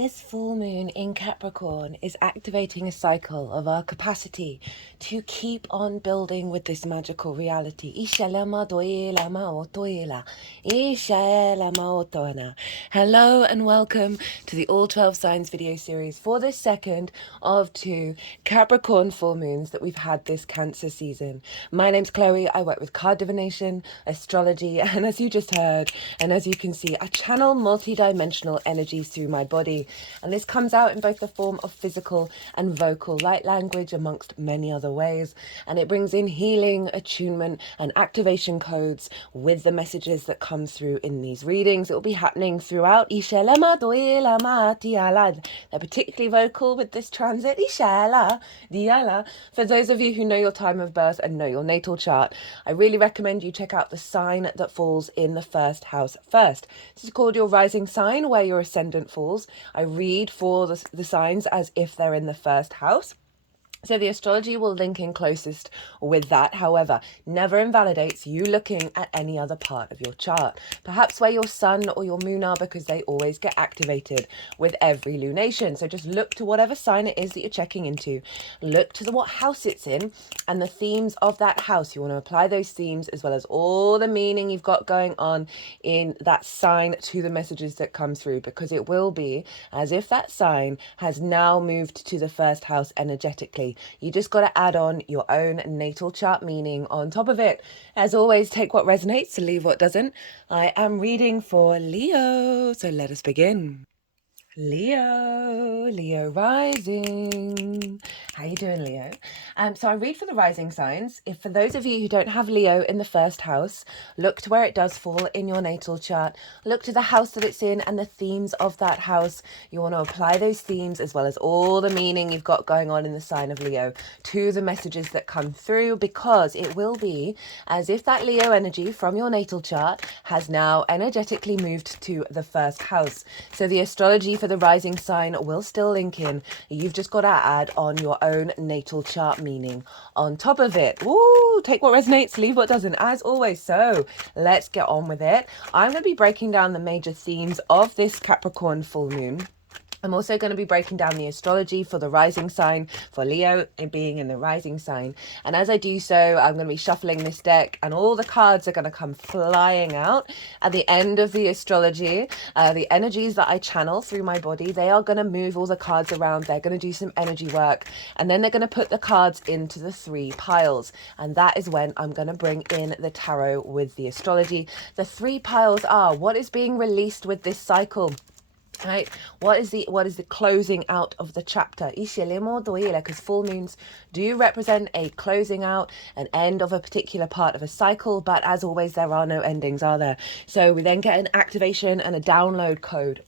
This full moon in Capricorn is activating a cycle of our capacity to keep on building with this magical reality. Hello and welcome to the All 12 Signs video series for the second of two Capricorn full moons that we've had this Cancer season. My name's Chloe. I work with card divination, astrology, and as you just heard, and as you can see, I channel multi-dimensional energies through my body. And this comes out in both the form of physical and vocal light language, amongst many other ways. And it brings in healing, attunement, and activation codes with the messages that come through in these readings. It will be happening throughout. They're particularly vocal with this transit. For those of you who know your time of birth and know your natal chart, I really recommend you check out the sign that falls in the first house first. This is called your rising sign, where your ascendant falls. I read for the signs as if they're in the first house. So the astrology will link in closest with that. However, never invalidates you looking at any other part of your chart. Perhaps where your sun or your moon are, because they always get activated with every lunation. So just look to whatever sign it is that you're checking into. Look to what house it's in and the themes of that house. You want to apply those themes as well as all the meaning you've got going on in that sign to the messages that come through, because it will be as if that sign has now moved to the first house energetically. You just got to add on your own natal chart meaning on top of it. As always, take what resonates, leave what doesn't. I am reading for Leo, so let us begin. Leo rising. How you doing, Leo? So I read for the rising signs. If for those of you who don't have Leo in the first house, look to where it does fall in your natal chart. Look to the house that it's in and the themes of that house. You want to apply those themes as well as all the meaning you've got going on in the sign of Leo to the messages that come through, because it will be as if that Leo energy from your natal chart has now energetically moved to the first house. So the astrology for the rising sign will still link in. You've just got to add on your own natal chart meaning on top of it. Woo! Take what resonates, leave what doesn't, as always. So let's get on with it. I'm going to be breaking down the major themes of this Capricorn full moon. I'm also going to be breaking down the astrology for the rising sign, for Leo being in the rising sign. And as I do so, I'm going to be shuffling this deck and all the cards are going to come flying out at the end of the astrology. The energies that I channel through my body, they are going to move all the cards around. They're going to do some energy work. And then they're going to put the cards into the 3 piles. And that is when I'm going to bring in the tarot with the astrology. The 3 piles are what is being released with this cycle. Right, what is the closing out of the chapter? Because full moons do represent a closing out, an end of a particular part of a cycle, but as always, there are no endings, are there? So we then get an activation and a download code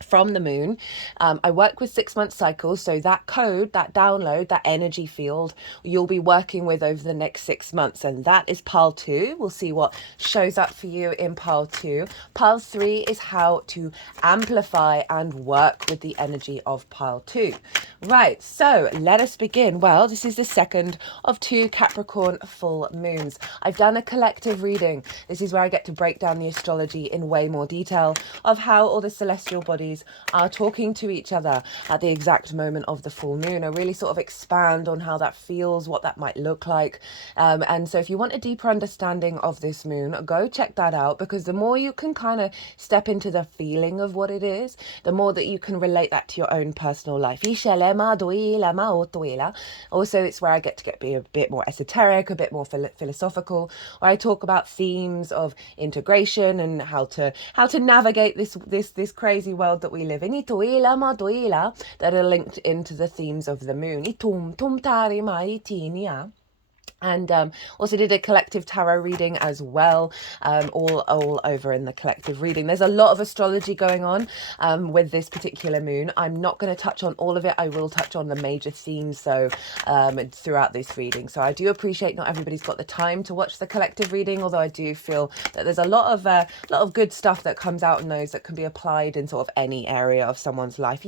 from the moon. I work with 6-month cycles, so that code, that download, that energy field, you'll be working with over the next 6 months, and that is pile 2. We'll see what shows up for you in pile 2. Pile 3 is how to amplify and work with the energy of pile 2. Right, so let us begin. Well, this is the second of 2 Capricorn full moons. I've done a collective reading. This is where I get to break down the astrology in way more detail of how all the celestial bodies are talking to each other at the exact moment of the full moon. I really sort of expand on how that feels, what that might look like. And so if you want a deeper understanding of this moon, go check that out, because the more you can kind of step into the feeling of what it is, the more that you can relate that to your own personal life. Also, it's where I get to be a bit more esoteric, a bit more philosophical, where I talk about themes of integration and how to navigate this crazy world that we live in, that are linked into the themes of the moon. And also did a collective tarot reading as well, all over in the collective reading. There's a lot of astrology going on with this particular moon. I'm not going to touch on all of it. I will touch on the major themes though throughout this reading. So I do appreciate not everybody's got the time to watch the collective reading, although I do feel that there's a lot of good stuff that comes out in those that can be applied in sort of any area of someone's life.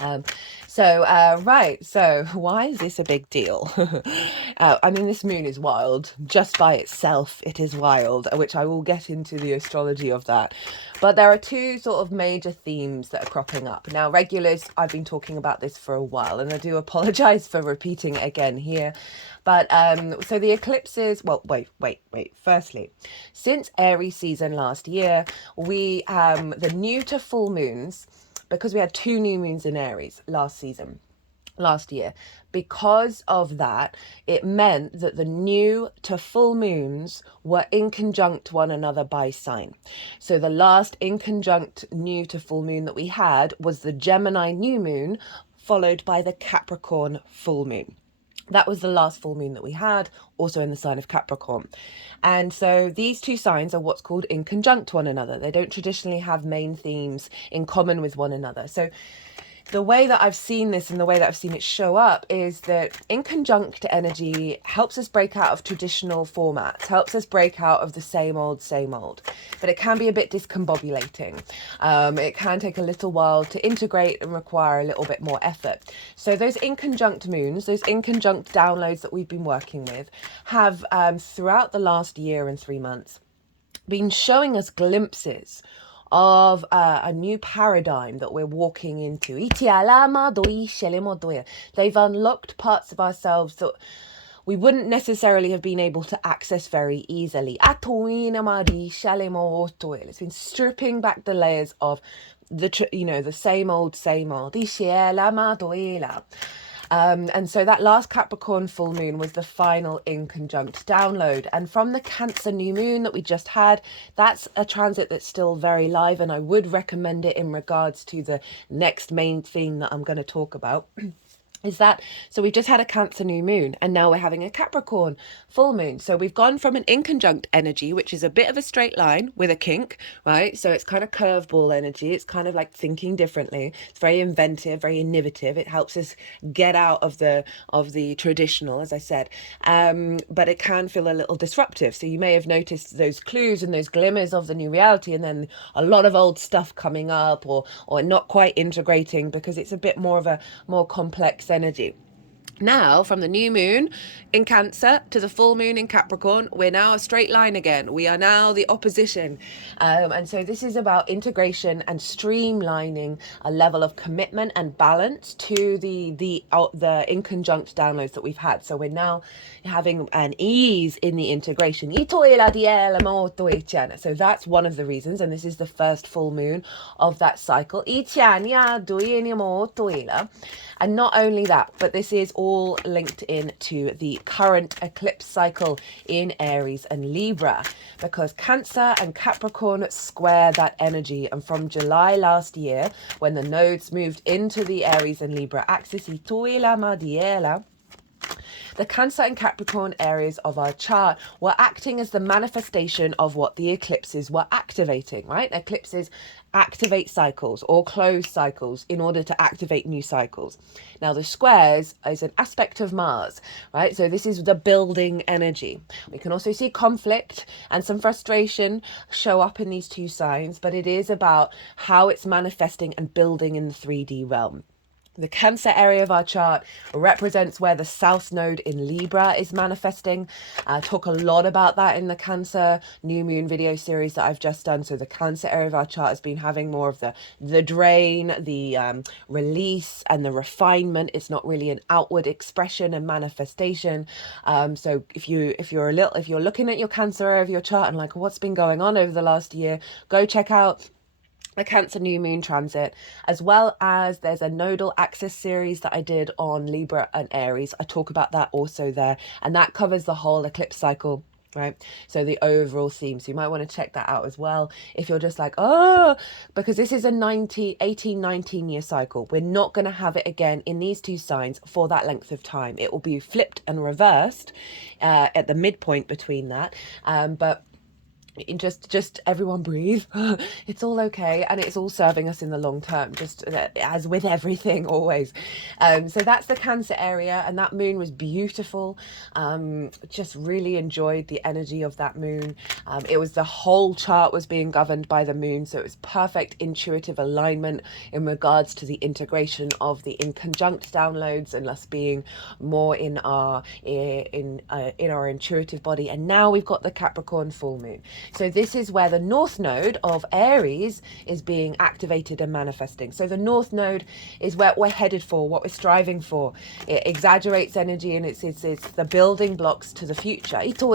Um, right, so why is this a big deal? I mean, this moon is wild. Just by itself, it is wild, which I will get into the astrology of that. But there are two sort of major themes that are cropping up. Now, regulars, I've been talking about this for a while, and I do apologize for repeating it again here. But so the eclipses, well, wait. Firstly, since Aries season last year, we the new to full moons, because we had two new moons in Aries last year. Because of that, it meant that the new to full moons were inconjunct one another by sign. So the last inconjunct new to full moon that we had was the Gemini new moon, followed by the Capricorn full moon. That was the last full moon that we had, also in the sign of Capricorn. And so these two signs are what's called inconjunct one another. They don't traditionally have main themes in common with one another. So the way that I've seen this and the way that I've seen it show up is that inconjunct energy helps us break out of traditional formats, helps us break out of the same old, but it can be a bit discombobulating. It can take a little while to integrate and require a little bit more effort. So those inconjunct moons, those inconjunct downloads that we've been working with have throughout the last year and 3 months been showing us glimpses of a new paradigm that we're walking into. They've unlocked parts of ourselves that we wouldn't necessarily have been able to access very easily. It's been stripping back the layers of the same old. And so that last Capricorn full moon was the final inconjunct download. And from the Cancer new moon that we just had, that's a transit that's still very live, and I would recommend it in regards to the next main theme that I'm going to talk about. Is that so we've just had a Cancer new moon and now we're having a Capricorn full moon. So we've gone from an inconjunct energy, which is a bit of a straight line with a kink, right? So it's kind of curveball energy. It's kind of like thinking differently. It's very inventive, very innovative. It helps us get out of the traditional, as I said, but it can feel a little disruptive. So you may have noticed those clues and those glimmers of the new reality, and then a lot of old stuff coming up, or not quite integrating because it's a bit more of a more complex energy. Now, from the new moon in Cancer to the full moon in Capricorn, we're now a straight line again. We are now the opposition. And so this is about integration and streamlining a level of commitment and balance to the inconjunct downloads that we've had. So we're now having an ease in the integration. So that's one of the reasons, and this is the first full moon of that cycle. And not only that, but this is all linked in to the current eclipse cycle in Aries and Libra, because Cancer and Capricorn square that energy. And from July last year, when the nodes moved into the Aries and Libra axis, the Cancer and Capricorn areas of our chart were acting as the manifestation of what the eclipses were activating, right? Eclipses activate cycles or close cycles in order to activate new cycles. Now, the squares is an aspect of Mars, right? So this is the building energy. We can also see conflict and some frustration show up in these two signs, but it is about how it's manifesting and building in the 3D realm. The Cancer area of our chart represents where the South Node in Libra is manifesting. I talk a lot about that in the Cancer New Moon video series that I've just done. So the Cancer area of our chart has been having more of the drain, the release and the refinement. It's not really an outward expression and manifestation. So if you're looking at your Cancer area of your chart and like, what's been going on over the last year, go check out a Cancer new moon transit, as well as there's a nodal axis series that I did on Libra and Aries. I talk about that also there, and that covers the whole eclipse cycle, right? So the overall theme. So you might want to check that out as well if you're just like, oh, because this is a 19 year cycle. We're not going to have it again in these two signs for that length of time. It will be flipped and reversed at the midpoint between that, but just everyone breathe. It's all okay, and it's all serving us in the long term, just as with everything always. So that's the Cancer area, and that moon was beautiful. Just really enjoyed the energy of that moon. It was, the whole chart was being governed by the moon, so it was perfect intuitive alignment in regards to the integration of the in conjunct downloads and us being more in our intuitive body. And now we've got the Capricorn full moon. So this is where the North Node of Aries is being activated and manifesting. So the North Node is where we're headed for, what we're striving for. It exaggerates energy, and it's the building blocks to the future. So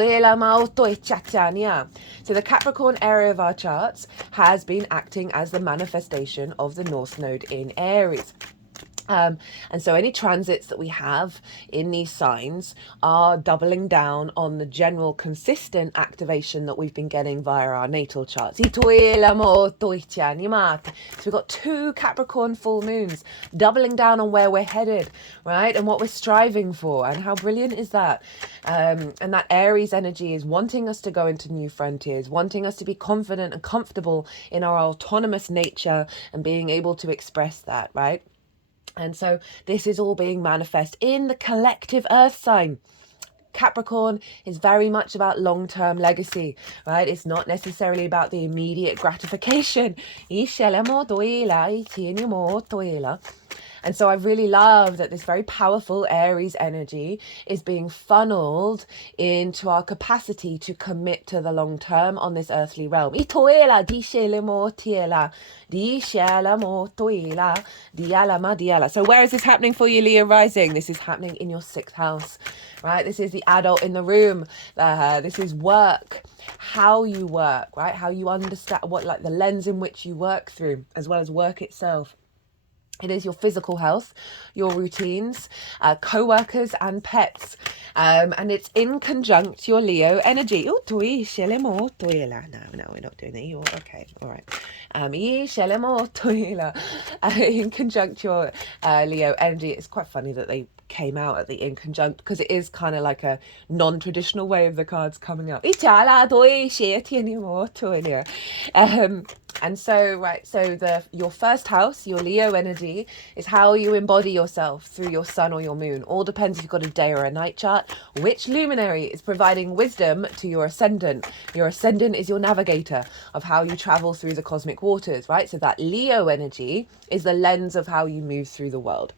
the Capricorn area of our charts has been acting as the manifestation of the North Node in Aries. And so any transits that we have in these signs are doubling down on the general consistent activation that we've been getting via our natal charts. So we've got 2 Capricorn full moons doubling down on where we're headed, right? And what we're striving for. And how brilliant is that? And that Aries energy is wanting us to go into new frontiers, wanting us to be confident and comfortable in our autonomous nature and being able to express that, right? And so this is all being manifest in the collective earth sign. Capricorn is very much about long-term legacy, right? It's not necessarily about the immediate gratification. And so I really love that this very powerful Aries energy is being funneled into our capacity to commit to the long term on this earthly realm. So where is this happening for you, Leo rising? This is happening in your 6th house, right? This is the adult in the room. This is work, how you work, right? How you understand what, like the lens in which you work through, as well as work itself. It is your physical health, your routines, co-workers and pets. And it's in conjunct your Leo energy. No, we're not doing that. You're okay. All right. In conjunct your Leo energy. It's quite funny that they came out at the in conjunct, because it is kind of like a non-traditional way of the cards coming up. And so, right, so your 1st house, your Leo energy, is how you embody yourself through your sun or your moon. All depends if you've got a day or a night chart. Which luminary is providing wisdom to your ascendant? Your ascendant is your navigator of how you travel through the cosmic waters, right? So that Leo energy is the lens of how you move through the world.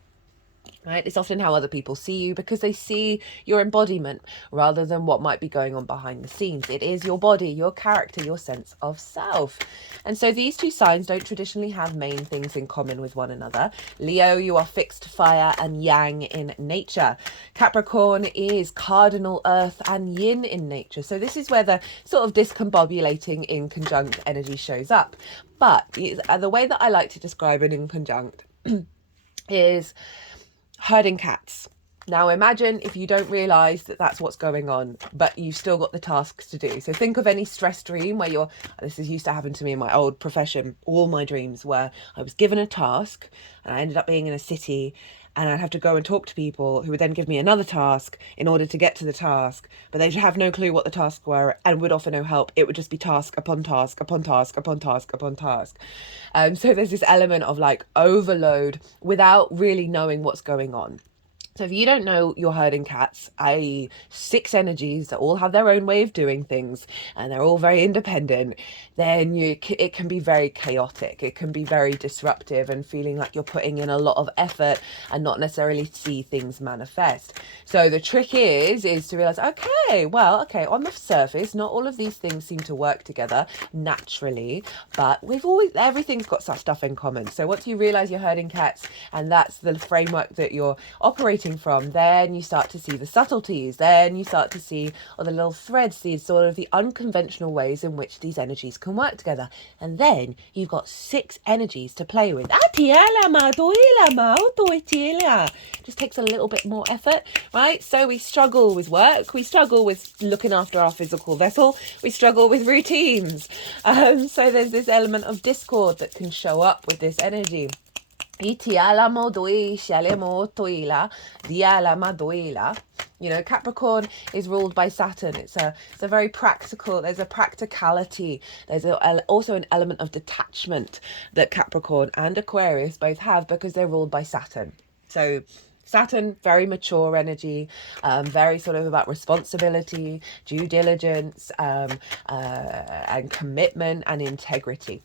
Right? It's often how other people see you, because they see your embodiment rather than what might be going on behind the scenes. It is your body, your character, your sense of self. And so these 2 signs don't traditionally have main things in common with one another. Leo, you are fixed fire and yang in nature. Capricorn is cardinal earth and yin in nature. So this is where the sort of discombobulating in conjunct energy shows up. But the way that I like to describe an in conjunct is herding cats. Now imagine if you don't realise that that's what's going on, but you've still got the tasks to do. So think of any stress dream where this used to happen to me in my old profession, all my dreams, where I was given a task and I ended up being in a city, and I'd have to go and talk to people who would then give me another task in order to get to the task, but they'd have no clue what the tasks were and would offer no help. It would just be task upon task upon task upon task upon task. So there's this element of like overload without really knowing what's going on. So if you don't know you're herding cats, i.e. 6 energies that all have their own way of doing things and they're all very independent, then it can be very chaotic. It can be very disruptive and feeling like you're putting in a lot of effort and not necessarily see things manifest. So the trick is to realize, okay, on the surface, not all of these things seem to work together naturally, but everything's got such stuff in common. So once you realize you're herding cats and that's the framework that you're operating from, then you start to see the subtleties, then you start to see all the little threads, these sort of the unconventional ways in which these energies can work together. And then you've got 6 energies to play with. Just takes a little bit more effort, right? So we struggle with work, we struggle with looking after our physical vessel, we struggle with routines. So there's this element of discord that can show up with this energy. Itiala modui shalemo toila, diala madoila. You know, Capricorn is ruled by Saturn. It's a very practical, there's a practicality. There's also an element of detachment that Capricorn and Aquarius both have because they're ruled by Saturn. So Saturn, very mature energy, very sort of about responsibility, due diligence, and commitment and integrity.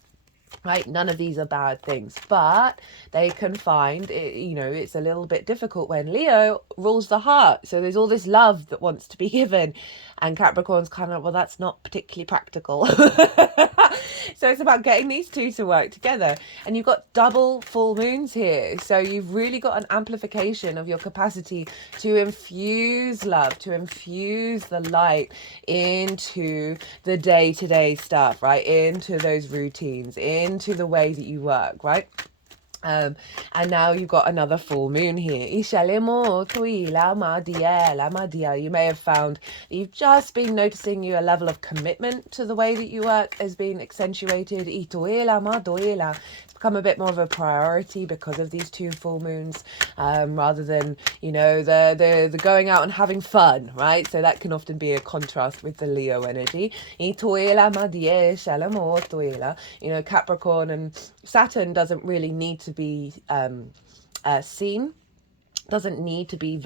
Right, none of these are bad things, but they can find it, you know, it's a little bit difficult when Leo rules the heart. So there's all this love that wants to be given, and Capricorn's kind of, well, that's not particularly practical. So it's about getting these two to work together, and you've got double full moons here, so you've really got an amplification of your capacity to infuse love, to infuse the light into the day-to-day stuff, right, into those routines, into the way that you work, right? And now you've got another full moon here. You may have found that you've just been noticing your level of commitment to the way that you work has been accentuated. It's become a bit more of a priority because of these two full moons, rather than, you know, the going out and having fun, right? So that can often be a contrast with the Leo energy. You know, Capricorn and Saturn doesn't really need to be seen, doesn't need to be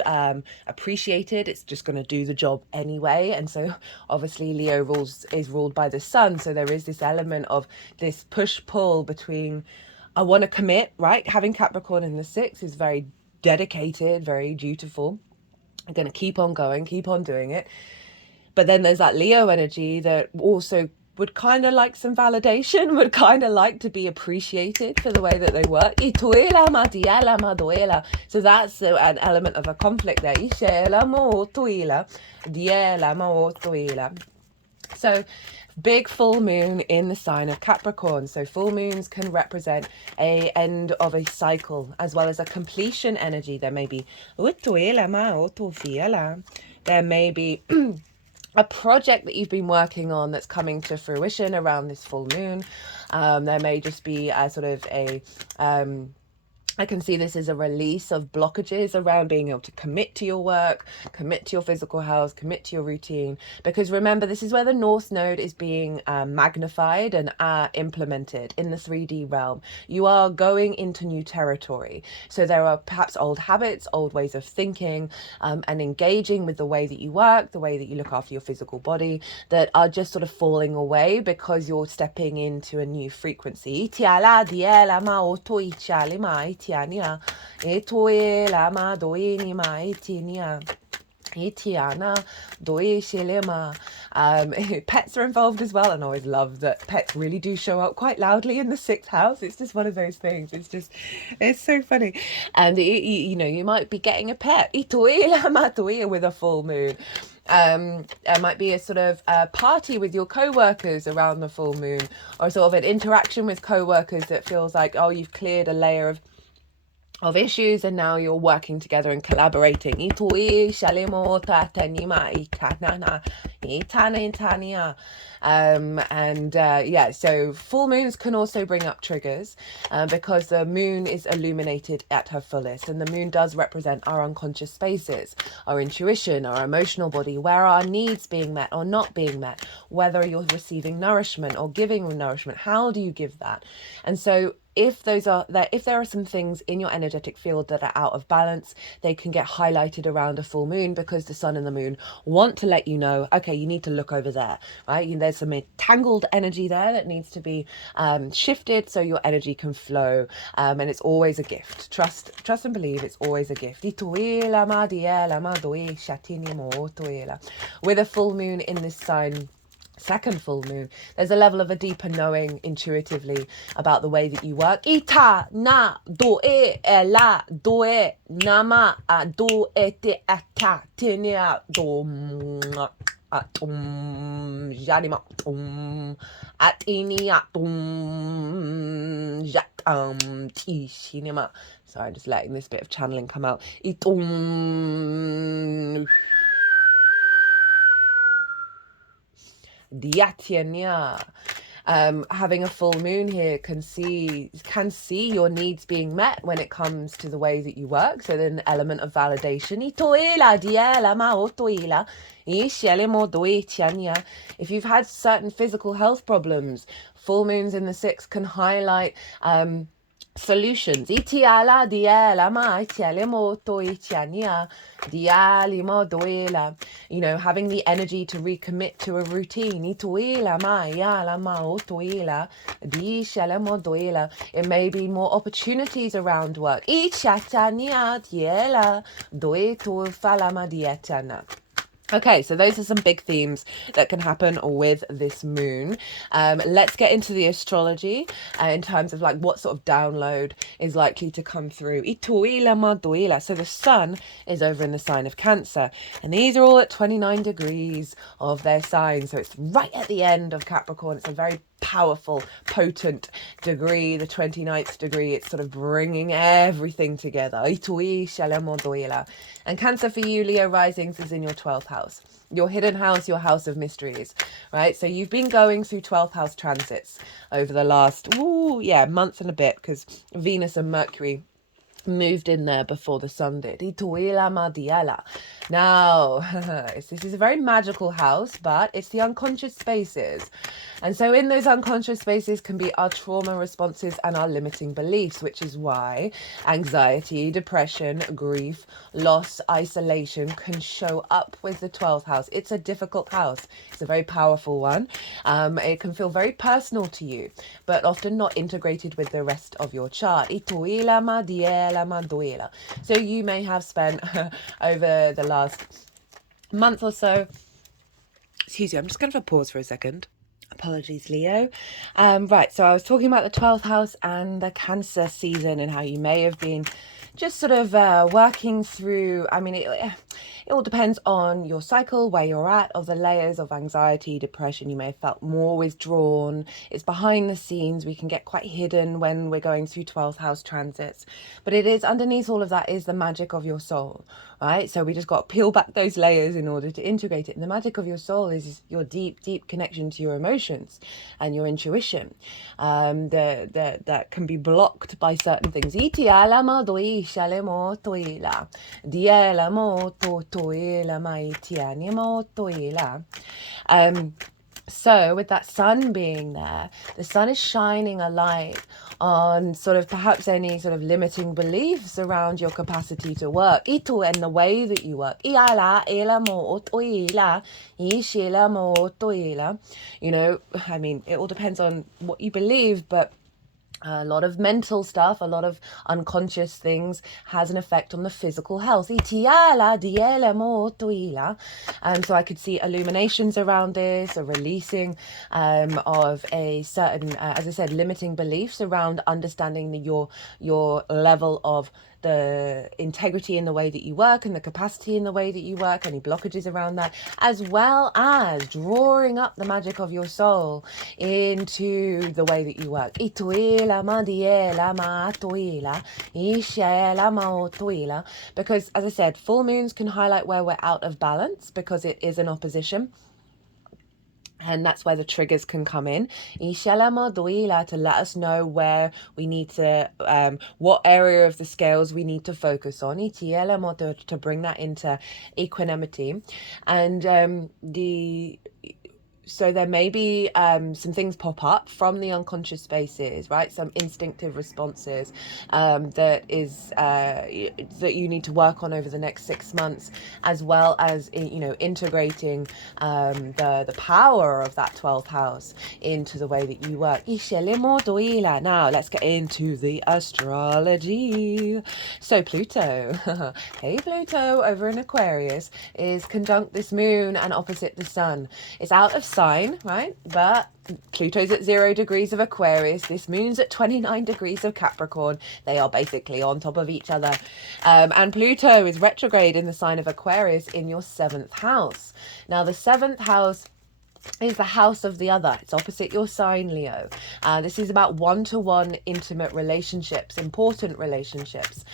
appreciated. It's just going to do the job anyway. And so obviously Leo is ruled by the sun, so there is this element of this push-pull between, I want to commit, right? Having Capricorn in the 6th is very dedicated, very dutiful. I'm going to keep on going, keep on doing it. But then there's that Leo energy that also would kind of like some validation, would kind of like to be appreciated for the way that they work. So that's an element of a conflict there. So big full moon in the sign of Capricorn. So full moons can represent a end of a cycle as well as a completion energy. There may be there may be a project that you've been working on that's coming to fruition around this full moon. There may just be a sort of a I can see this as a release of blockages around being able to commit to your work, commit to your physical health, commit to your routine. Because remember, this is where the North Node is being magnified and implemented in the 3D realm. You are going into new territory. So there are perhaps old habits, old ways of thinking, and engaging with the way that you work, the way that you look after your physical body, that are just sort of falling away because you're stepping into a new frequency. Itiana, etoe lama doini ma itinia. Itiana, doi shilema. Pets are involved as well, and I always love that pets really do show up quite loudly in the 6th house. It's just one of those things. It's so funny. And you know, you might be getting a pet with a full moon. There might be a sort of party with your co-workers around the full moon, or sort of an interaction with co-workers that feels like, oh, you've cleared a layer of issues and now you're working together and collaborating. Yeah, so full moons can also bring up triggers because the moon is illuminated at her fullest, and the moon does represent our unconscious spaces, our intuition, our emotional body, where our needs being met or not being met, whether you're receiving nourishment or giving nourishment, how do you give that? And so if there are some things in your energetic field that are out of balance, they can get highlighted around a full moon because the sun and the moon want to let you know, okay, you need to look over there, right? There's some tangled energy there that needs to be shifted so your energy can flow, and it's always a gift. Trust and believe, it's always a gift. With a full moon in this sign, second full moon, there's a level of a deeper knowing intuitively about the way that you work. Ita na do e la do e nama do e te ata tinia do atum janima atini atum jatam ti shinima. Sorry, I'm just letting this bit of channeling come out. Itum Diatiania. Having a full moon here can see your needs being met when it comes to the way that you work. So then an element of validation. If you've had certain physical health problems, full moons in the sixth can highlight solutions. You know, having the energy to recommit to a routine. It may be more opportunities around work. Okay, so those are some big themes that can happen with this moon. Let's get into the astrology in terms of like what sort of download is likely to come through. So the sun is over in the sign of Cancer, and these are all at 29 degrees of their sign. So it's right at the end of Capricorn. It's a very powerful, potent degree, the 29th degree. It's sort of bringing everything together. And Cancer for you, Leo risings, is in your 12th house, your hidden house, your house of mysteries, right? So you've been going through 12th house transits over the last month and a bit, because Venus and Mercury moved in there before the sun did. Now, this is a very magical house, but it's the unconscious spaces. And so in those unconscious spaces can be our trauma responses and our limiting beliefs, which is why anxiety, depression, grief, loss, isolation can show up with the 12th house. It's a difficult house. It's a very powerful one. It can feel very personal to you, but often not integrated with the rest of your chart. So you may have spent over the last month or so, excuse me, I'm just going to pause for a second. Apologies, Leo. Right, so I was talking about the 12th house and the Cancer season and how you may have been just sort of working through, I mean, it all depends on your cycle, where you're at, of the layers of anxiety, depression. You may have felt more withdrawn. It's behind the scenes. We can get quite hidden when we're going through 12th house transits. But it is, underneath all of that is the magic of your soul, right? So we just got to peel back those layers in order to integrate it. And the magic of your soul is your deep, deep connection to your emotions and your intuition that can be blocked by certain things. So with that sun being there, the sun is shining a light on sort of perhaps any sort of limiting beliefs around your capacity to work. Ito and the way that you work. You know, I mean, it all depends on what you believe, but a lot of mental stuff, a lot of unconscious things has an effect on the physical health. So I could see illuminations around this, a releasing of a certain, as I said, limiting beliefs around understanding your level of the integrity in the way that you work and the capacity in the way that you work, any blockages around that, as well as drawing up the magic of your soul into the way that you work. Because, as I said, full moons can highlight where we're out of balance because it is an opposition. And that's where the triggers can come in. To let us know where we need to, what area of the scales we need to focus on. To bring that into equanimity. And so there may be some things pop up from the unconscious spaces, right? Some instinctive responses that you need to work on over the next 6 months, as well as integrating the power of that 12th house into the way that you work. Now let's get into the astrology. So Pluto, hey Pluto, over in Aquarius, is conjunct this moon and opposite the sun. It's out of sign, right? But Pluto's at 0 degrees of Aquarius. This moon's at 29 degrees of Capricorn. They are basically on top of each other. And Pluto is retrograde in the sign of Aquarius in your 7th house. Now, the 7th house is the house of the other. It's opposite your sign, Leo. This is about one-to-one intimate relationships, important relationships.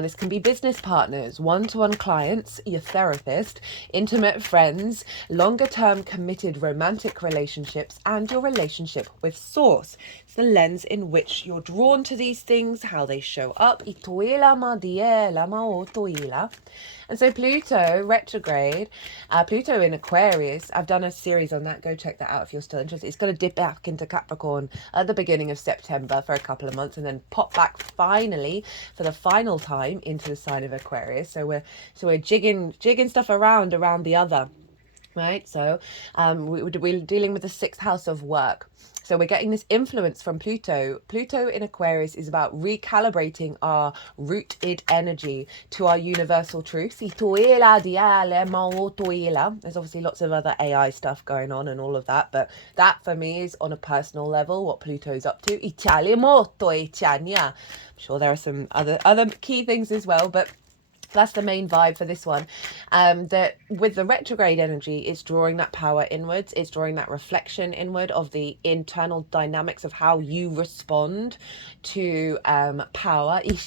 This can be business partners, one-to-one clients, your therapist, intimate friends, longer-term committed romantic relationships, and your relationship with Source. It's the lens in which you're drawn to these things, how they show up. And so Pluto retrograde, Pluto in Aquarius, I've done a series on that. Go check that out if you're still interested. It's going to dip back into Capricorn at the beginning of September for a couple of months and then pop back finally for the final time into the sign of Aquarius. So we're jigging stuff around the other. Right, so we're dealing with the 6th house of work. So we're getting this influence from Pluto. Pluto in Aquarius is about recalibrating our rooted energy to our universal truth. There's obviously lots of other AI stuff going on and all of that, but that for me is on a personal level what Pluto's up to. I'm sure there are some other key things as well, but that's the main vibe for this one. That with the retrograde energy, it's drawing that power inwards. It's drawing that reflection inward of the internal dynamics of how you respond to power. And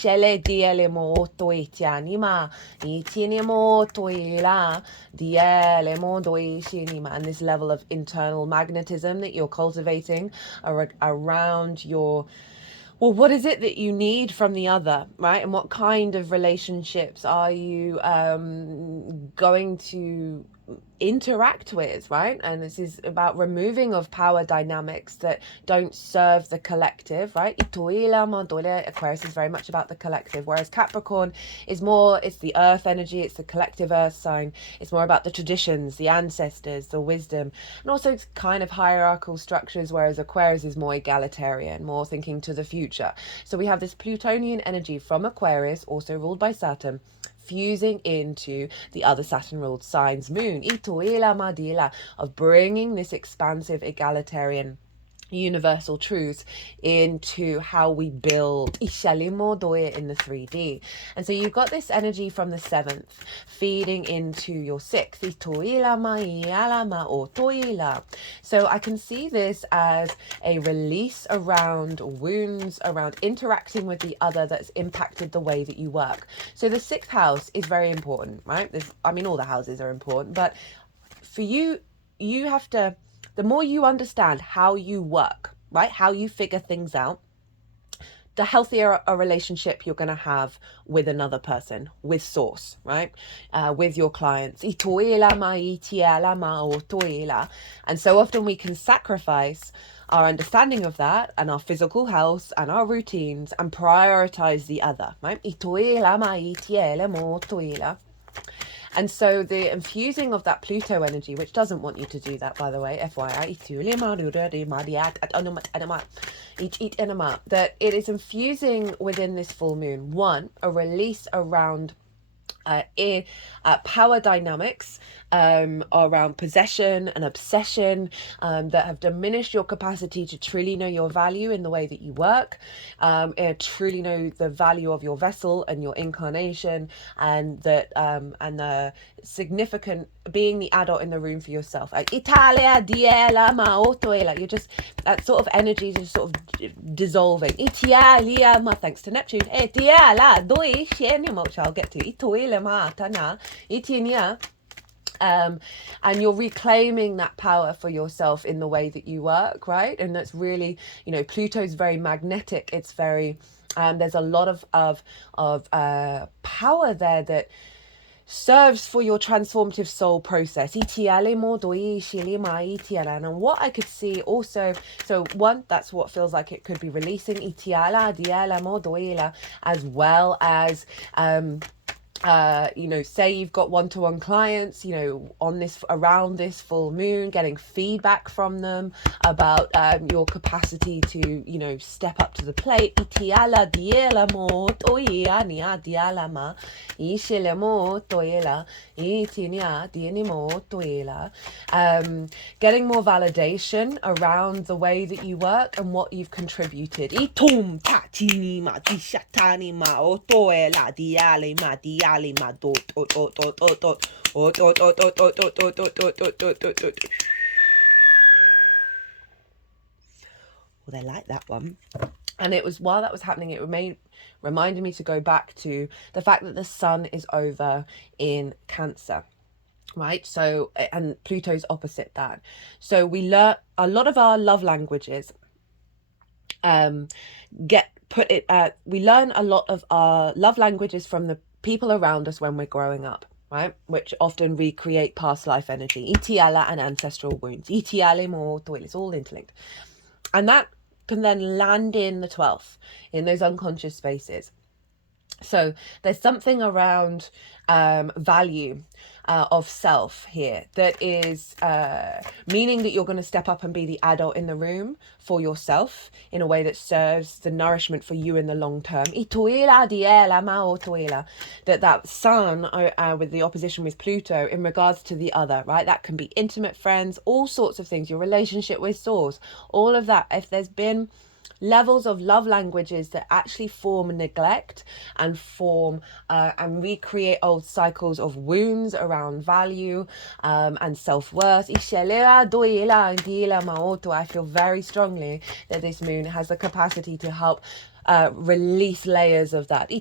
this level of internal magnetism that you're cultivating around your, well, what is it that you need from the other, right? And what kind of relationships are you going to interact with, right? And this is about removing of power dynamics that don't serve the collective, right? Aquarius is very much about the collective, whereas Capricorn is more, it's the earth energy, it's the collective earth sign. It's more about the traditions, the ancestors, the wisdom, and also kind of hierarchical structures, whereas Aquarius is more egalitarian, more thinking to the future. So we have this Plutonian energy from Aquarius, also ruled by Saturn, fusing into the other Saturn-ruled signs, Moon, of bringing this expansive egalitarian universal truths into how we build in the 3D. And so you've got this energy from the 7th feeding into your 6th. So I can see this as a release around wounds, around interacting with the other that's impacted the way that you work. So the 6th house is very important, right? All the houses are important, but for you have to, the more you understand how you work, right, how you figure things out, the healthier a relationship you're going to have with another person, with Source, right, with your clients. And so often we can sacrifice our understanding of that and our physical health and our routines and prioritize the other, right? And so the infusing of that Pluto energy, which doesn't want you to do that, by the way, FYI, that it is infusing within this full moon, one, a release around power dynamics around possession and obsession that have diminished your capacity to truly know your value in the way that you work, truly know the value of your vessel and your incarnation, and that and the significant being the adult in the room for yourself. You're just, that sort of energy is just sort of dissolving. Thanks to Neptune. Which I'll get to. And you're reclaiming that power for yourself in the way that you work, right? And that's really, Pluto's very magnetic. It's very, there's a lot of power there that serves for your transformative soul process. And what I could see also, so one, that's what feels like it could be releasing, as well as say you've got one-to-one clients, on this, around this full moon, getting feedback from them about your capacity to, step up to the plate. Getting more validation around the way that you work and what you've contributed. they like that one. And it was while that was happening, it reminded me to go back to the fact that the sun is over in Cancer, right? So, and Pluto's opposite that. So we learn a lot of our love languages we learn a lot of our love languages from the people around us when we're growing up, right? Which often recreate past life energy. Itiala and ancestral wounds. Itiale mo toil. It's all interlinked. And that can then land in the 12th, in those unconscious spaces. So there's something around value of self here that is meaning that you're going to step up and be the adult in the room for yourself in a way that serves the nourishment for you in the long term. That sun with the opposition with Pluto in regards to the other, right? That can be intimate friends, all sorts of things, your relationship with source, all of that. If there's been levels of love languages that actually form neglect and form and recreate old cycles of wounds around value and self-worth. I feel very strongly that this moon has the capacity to help release layers of that.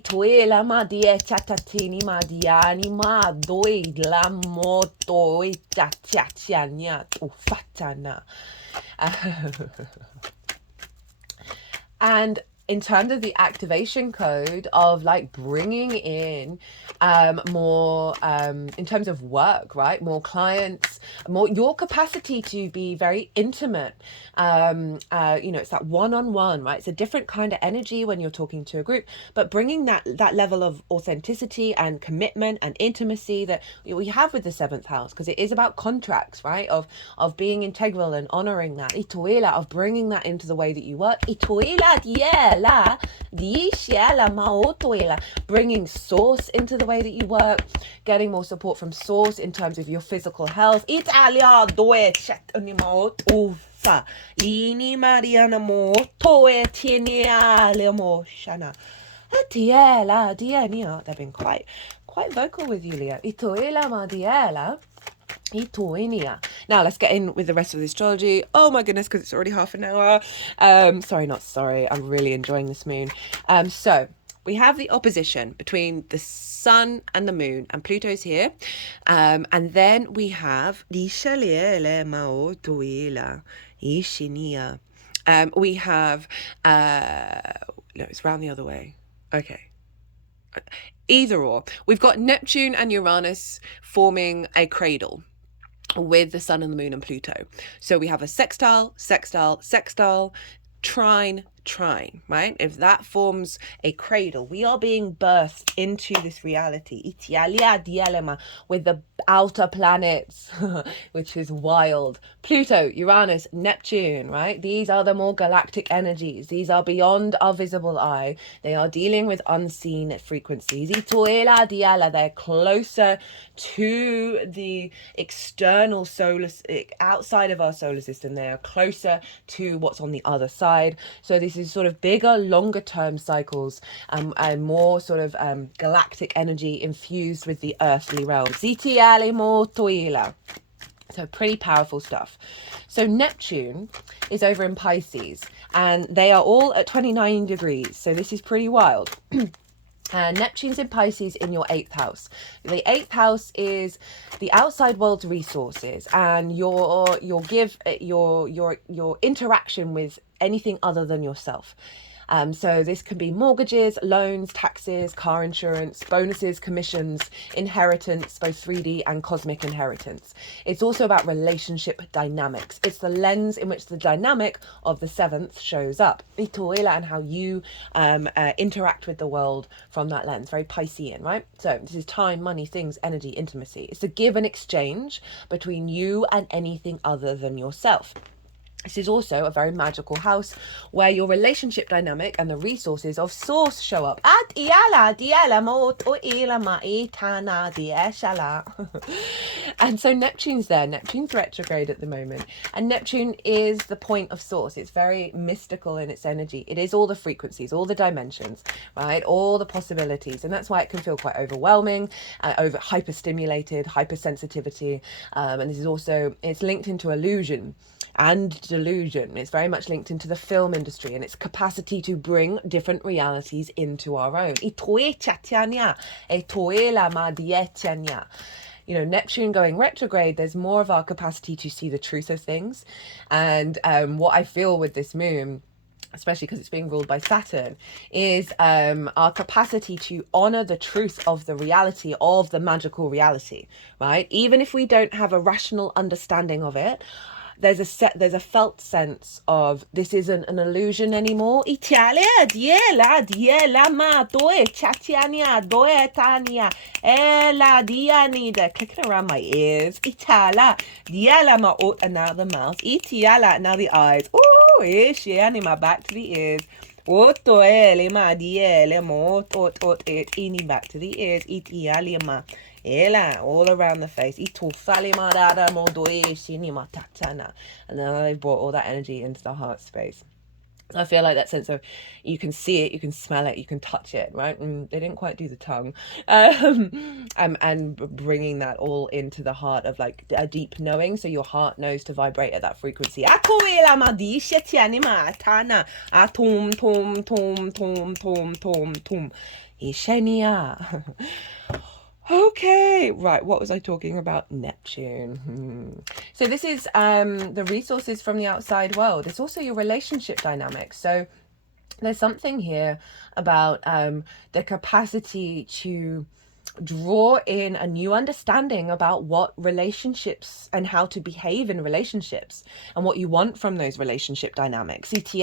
And in terms of the activation code of like bringing in more in terms of work, right? More clients, more your capacity to be very intimate. It's that one-on-one, right? It's a different kind of energy when you're talking to a group, but bringing that level of authenticity and commitment and intimacy that we have with the 7th house, because it is about contracts, right? Of being integral and honoring that. Of bringing that into the way that you work. Bringing source into the way that you work, getting more support from source in terms of your physical health. They've been quite vocal with you, Leo. Now let's get in with the rest of the astrology. Oh my goodness, because it's already half an hour. I'm really enjoying this moon. So we have the opposition between the sun and the moon, and Pluto's here. And then we have we have no, it's round the other way. Okay. Either or. We've got Neptune and Uranus forming a cradle with the sun and the moon and Pluto. So we have a sextile, trine, right? If that forms a cradle, we are being birthed into this reality with the outer planets, which is wild. Pluto, Uranus, Neptune, right? These are the more galactic energies. These are beyond our visible eye. They are dealing with unseen frequencies. They're closer to the external outside of our solar system. They are closer to what's on the other side. So this is sort of bigger, longer term cycles and more sort of galactic energy infused with the earthly realm. So pretty powerful stuff. So Neptune is over in Pisces, and they are all at 29 degrees. So this is pretty wild. Neptune's in Pisces in your 8th house. The 8th house is the outside world's resources and your interaction with anything other than yourself. So this can be mortgages, loans, taxes, car insurance, bonuses, commissions, inheritance, both 3D and cosmic inheritance. It's also about relationship dynamics. It's the lens in which the dynamic of the 7th shows up. And how you interact with the world from that lens. Very Piscean, right? So this is time, money, things, energy, intimacy. It's a give and exchange between you and anything other than yourself. This is also a very magical house where your relationship dynamic and the resources of source show up. And so Neptune's there. Neptune's retrograde at the moment. And Neptune is the point of source. It's very mystical in its energy. It is all the frequencies, all the dimensions, right? All the possibilities. And that's why it can feel quite overwhelming, hyperstimulated, hypersensitivity. And this is also, it's linked into illusion. and delusion. It's very much linked into the film industry and its capacity to bring different realities into our own. You know, Neptune going retrograde, there's more of our capacity to see the truth of things. And what I feel with this moon, especially because it's being ruled by Saturn, is our capacity to honor the truth of the reality, of the magical reality, right? Even if we don't have a rational understanding of it, there's a felt sense of this isn't an illusion anymore. Clicking around my ears. And now the mouth. Now the eyes. Back to the ears. Back to the ears. All around the face. And then they've brought all that energy into the heart space. I feel like that sense of you can see it, you can smell it, you can touch it, right? And they didn't quite do the tongue. And bringing that all into the heart of like a deep knowing, so your heart knows to vibrate at that frequency. Okay, right, what was I talking about? Neptune. So this is the resources from the outside world. It's also your relationship dynamics. So there's something here about the capacity to draw in a new understanding about what relationships and how to behave in relationships and what you want from those relationship dynamics, as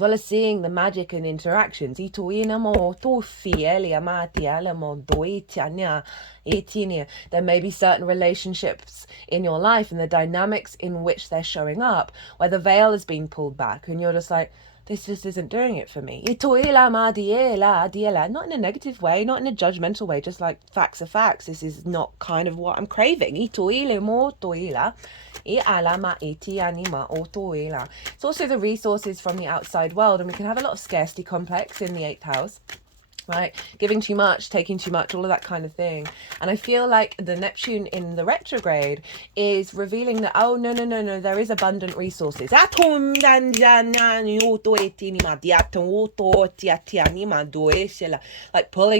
well as seeing the magic and interactions. There may be certain relationships in your life and the dynamics in which they're showing up where the veil has been pulled back and you're just like, this just isn't doing it for me. Not in a negative way, not in a judgmental way, just like facts are facts. This is not kind of what I'm craving. It's also the resources from the outside world, and we can have a lot of scarcity complex in the 8th house. Right, giving too much, taking too much, all of that kind of thing. And I feel like the Neptune in the retrograde is revealing that, oh, no, there is abundant resources. Like pulling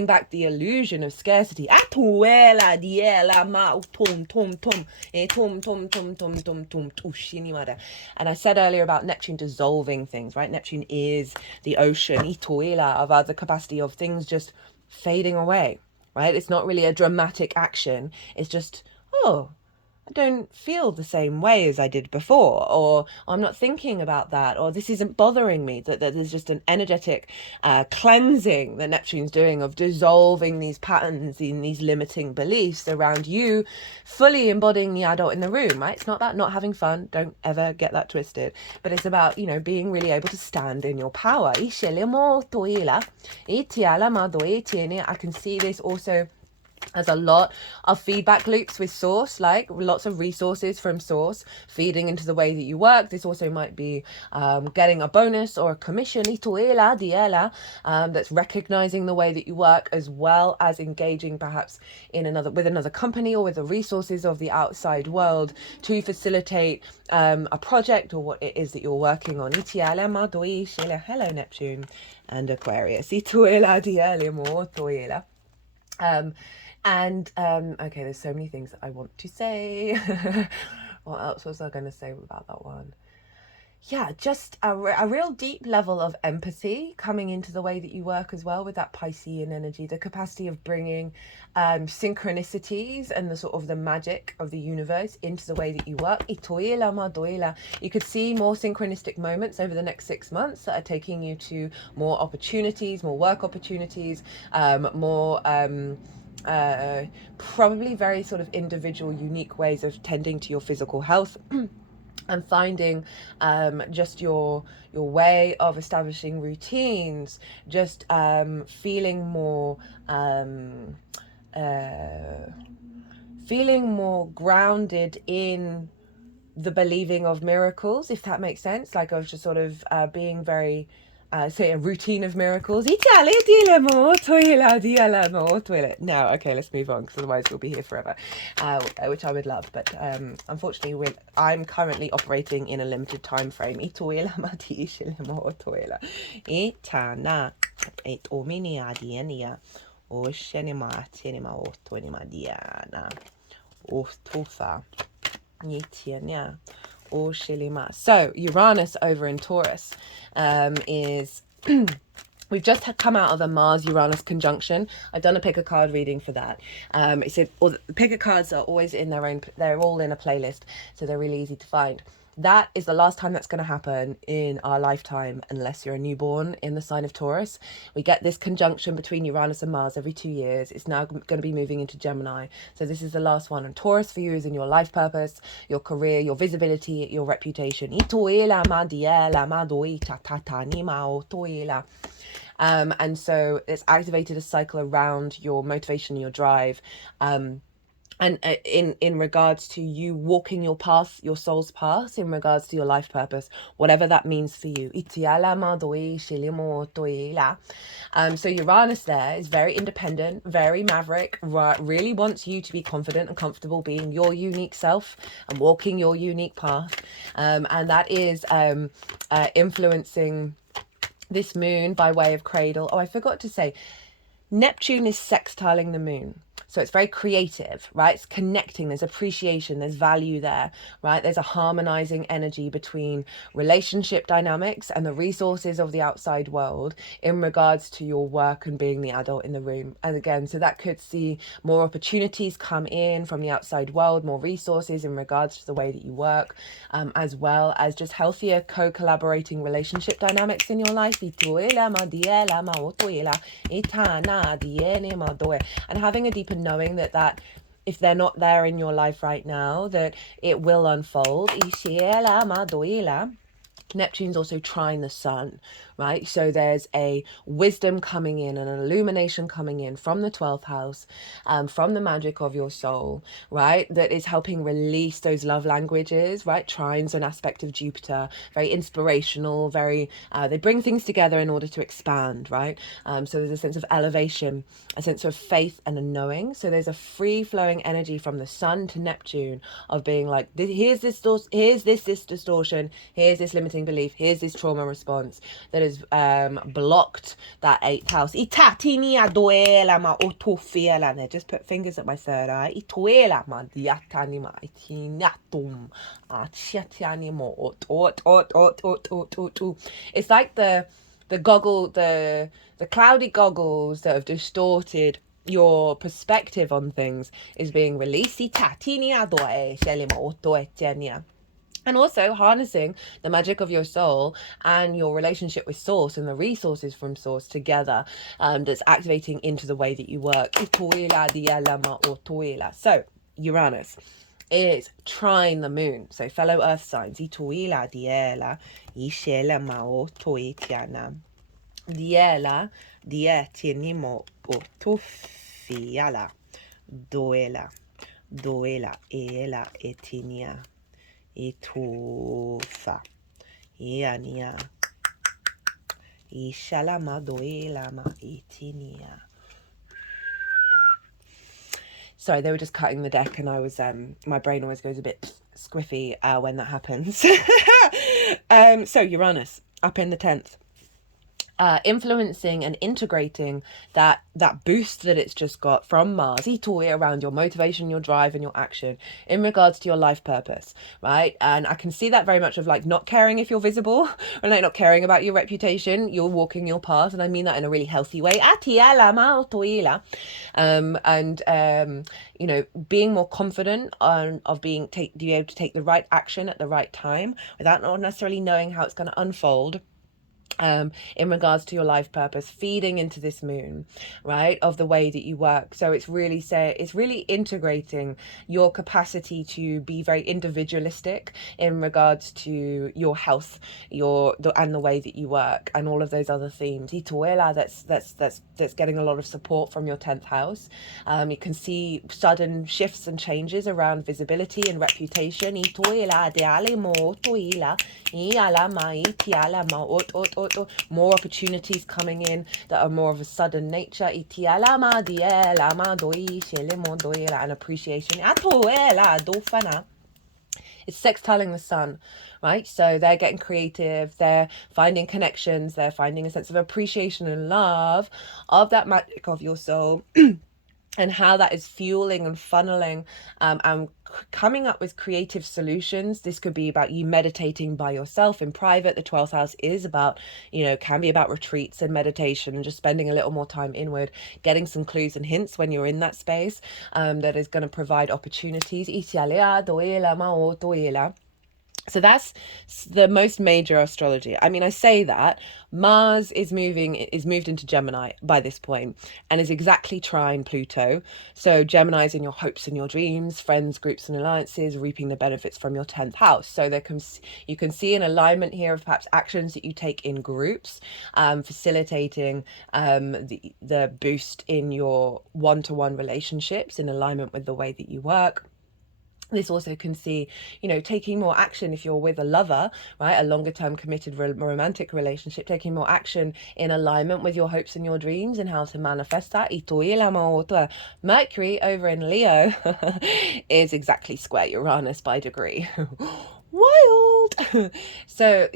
back the illusion of scarcity. And I said earlier about Neptune dissolving things, right? Neptune is the ocean, of the capacity of things just fading away, right? It's not really a dramatic action. It's just, oh, I don't feel the same way as I did before, or I'm not thinking about that, or this isn't bothering me. That there's just an energetic cleansing that Neptune's doing of dissolving these patterns in these limiting beliefs around you, fully embodying the adult in the room, right? It's not about not having fun. Don't ever get that twisted. But it's about, you know, being really able to stand in your power. I can see this also as a lot of feedback loops with source, like lots of resources from source feeding into the way that you work. This also might be getting a bonus or a commission that's recognizing the way that you work, as well as engaging perhaps in with another company or with the resources of the outside world to facilitate a project or what it is that you're working on. Hello Neptune and Aquarius. Okay, there's so many things that I want to say. What else was I going to say about that one? Yeah, just a real deep level of empathy coming into the way that you work as well with that Piscean energy, the capacity of bringing synchronicities and the sort of the magic of the universe into the way that you work. You could see more synchronistic moments over the next 6 months that are taking you to more opportunities, more work opportunities, more probably very sort of individual, unique ways of tending to your physical health. And finding just your way of establishing routines, just feeling more grounded in the believing of miracles, if that makes sense. Like I was just sort of being very say a routine of miracles. No, okay, let's move on, because otherwise we'll be here forever, which I would love. But unfortunately, I'm currently operating in a limited time frame. So Uranus over in Taurus is we've just come out of a Mars-Uranus conjunction. I've done a pick a card reading for that. It said all the pick a cards are always in their own, they're all in a playlist, so they're really easy to find. That is the last time that's going to happen in our lifetime, unless you're a newborn in the sign of Taurus. We get this conjunction between Uranus and Mars every 2 years. It's now going to be moving into Gemini. So this is the last one. And Taurus for you is in your life purpose, your career, your visibility, your reputation. And so it's activated a cycle around your motivation, your drive, and in regards to you walking your path, your soul's path, in regards to your life purpose, whatever that means for you. So Uranus there is very independent, very maverick, really wants you to be confident and comfortable being your unique self and walking your unique path. And that is influencing this moon by way of cradle. Oh, I forgot to say, Neptune is sextiling the moon. So it's very creative, right? It's connecting, there's appreciation, there's value there, right? There's a harmonizing energy between relationship dynamics and the resources of the outside world in regards to your work and being the adult in the room. And again, so that could see more opportunities come in from the outside world, more resources in regards to the way that you work, as well as just healthier co-collaborating relationship dynamics in your life. And having a deeper knowing that if they're not there in your life right now, that it will unfold. Neptune's also trine the sun, right? So there's a wisdom coming in and an illumination coming in from the 12th house, from the magic of your soul, right? That is helping release those love languages, right? Trine's an aspect of Jupiter, very inspirational, very, they bring things together in order to expand, right? So there's a sense of elevation, a sense of faith and a knowing. So there's a free flowing energy from the sun to Neptune of being like, here's this distortion, here's this limiting belief, here's this trauma response that has blocked that 8th house. And they just put fingers at my third eye. It's like the cloudy goggles that have distorted your perspective on things is being released. And also harnessing the magic of your soul and your relationship with source and the resources from source together, that's activating into the way that you work. So Uranus is trine the moon. So fellow earth signs. Itufa iania ishalama doelama itinia. Sorry, they were just cutting the deck, and I was my brain always goes a bit squiffy when that happens. So Uranus up in the 10th. Influencing and integrating that boost that it's just got from Mars around your motivation, your drive and your action in regards to your life purpose, right? And I can see that very much of like not caring if you're visible or like not caring about your reputation. You're walking your path, and I mean that in a really healthy way. You know, being more confident of being able to take the right action at the right time without not necessarily knowing how it's going to unfold. In regards to your life purpose, feeding into this moon, right, of the way that you work. So it's really integrating your capacity to be very individualistic in regards to your health, and the way that you work, and all of those other themes. That's getting a lot of support from your 10th house. You can see sudden shifts and changes around visibility and reputation. more opportunities coming in that are more of a sudden nature, and appreciation. It's sextiling the sun, right? So they're getting creative, they're finding connections, they're finding a sense of appreciation and love of that magic of your soul. And how that is fueling and funneling and coming up with creative solutions. This could be about you meditating by yourself in private. The 12th house is about, can be about retreats and meditation and just spending a little more time inward, getting some clues and hints when you're in that space that is going to provide opportunities. So that's the most major astrology. I mean, I say that Mars is moved into Gemini by this point and is exactly trine Pluto. So Gemini is in your hopes and your dreams, friends, groups and alliances, reaping the benefits from your 10th house. So you can see an alignment here of perhaps actions that you take in groups, facilitating the boost in your one-to-one relationships in alignment with the way that you work. This also can see, taking more action if you're with a lover, right? A longer term committed romantic relationship, taking more action in alignment with your hopes and your dreams and how to manifest that. Mercury over in Leo is exactly square Uranus by degree. Wild. So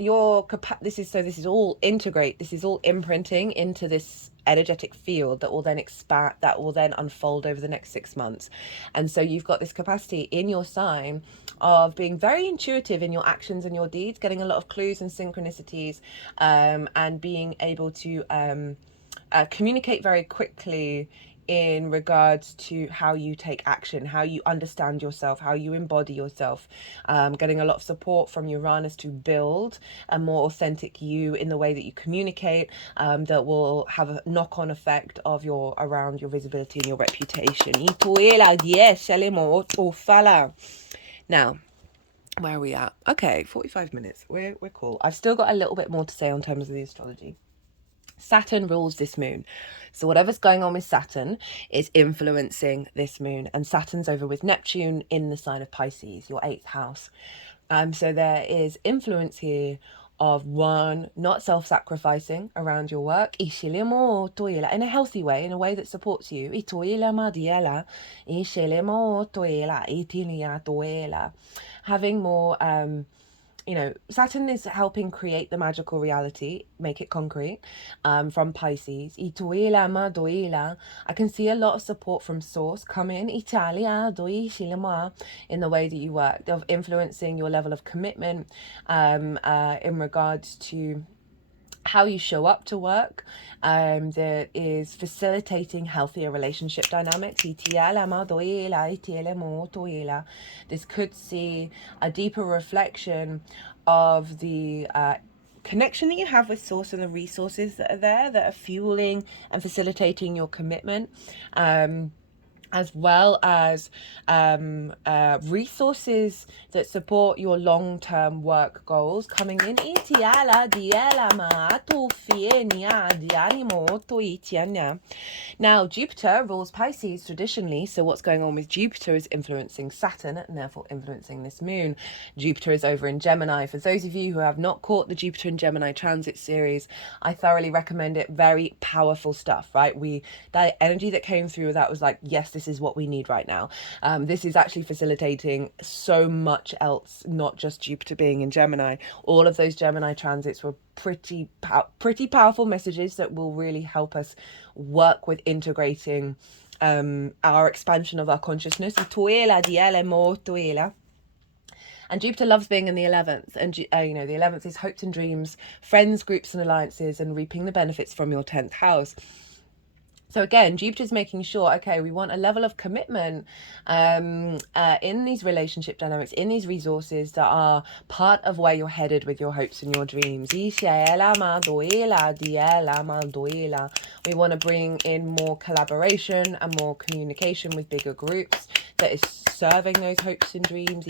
this is all imprinting into this energetic field that will then expand, that will then unfold over the next 6 months. And so you've got this capacity in your sign of being very intuitive in your actions and your deeds, getting a lot of clues and synchronicities, and being able to communicate very quickly in regards to how you take action, how you understand yourself, how you embody yourself, getting a lot of support from Uranus to build a more authentic you in the way that you communicate, that will have a knock-on effect around your visibility and your reputation. Now, where are we at? Okay, 45 minutes. We're cool. I've still got a little bit more to say on terms of the astrology. Saturn rules this moon. So whatever's going on with Saturn is influencing this moon. And Saturn's over with Neptune in the sign of Pisces, your 8th house. So there is influence here of one, not self-sacrificing around your work, in a healthy way, in a way that supports you. Having more Saturn is helping create the magical reality, make it concrete, from Pisces. I can see a lot of support from Source come in, in the way that you work, of influencing your level of commitment, in regards to how you show up to work, that is facilitating healthier relationship dynamics. This could see a deeper reflection of the connection that you have with Source and the resources that are there that are fueling and facilitating your commitment, as well as resources that support your long-term work goals coming in. Now, Jupiter rules Pisces traditionally, so what's going on with Jupiter is influencing Saturn and therefore influencing this moon. Jupiter is over in Gemini. For those of you who have not caught the Jupiter and Gemini transit series, I thoroughly recommend it. Very powerful stuff, right? That energy that came through, that was like, yes, this is what we need right now. This is actually facilitating so much else, not just Jupiter being in Gemini. All of those Gemini transits were pretty powerful messages that will really help us work with integrating our expansion of our consciousness. And Jupiter loves being in the 11th. And, the 11th is hopes and dreams, friends, groups and alliances, and reaping the benefits from your 10th house. So again, Jupiter's making sure, okay, we want a level of commitment in these relationship dynamics, in these resources that are part of where you're headed with your hopes and your dreams. We want to bring in more collaboration and more communication with bigger groups that is serving those hopes and dreams.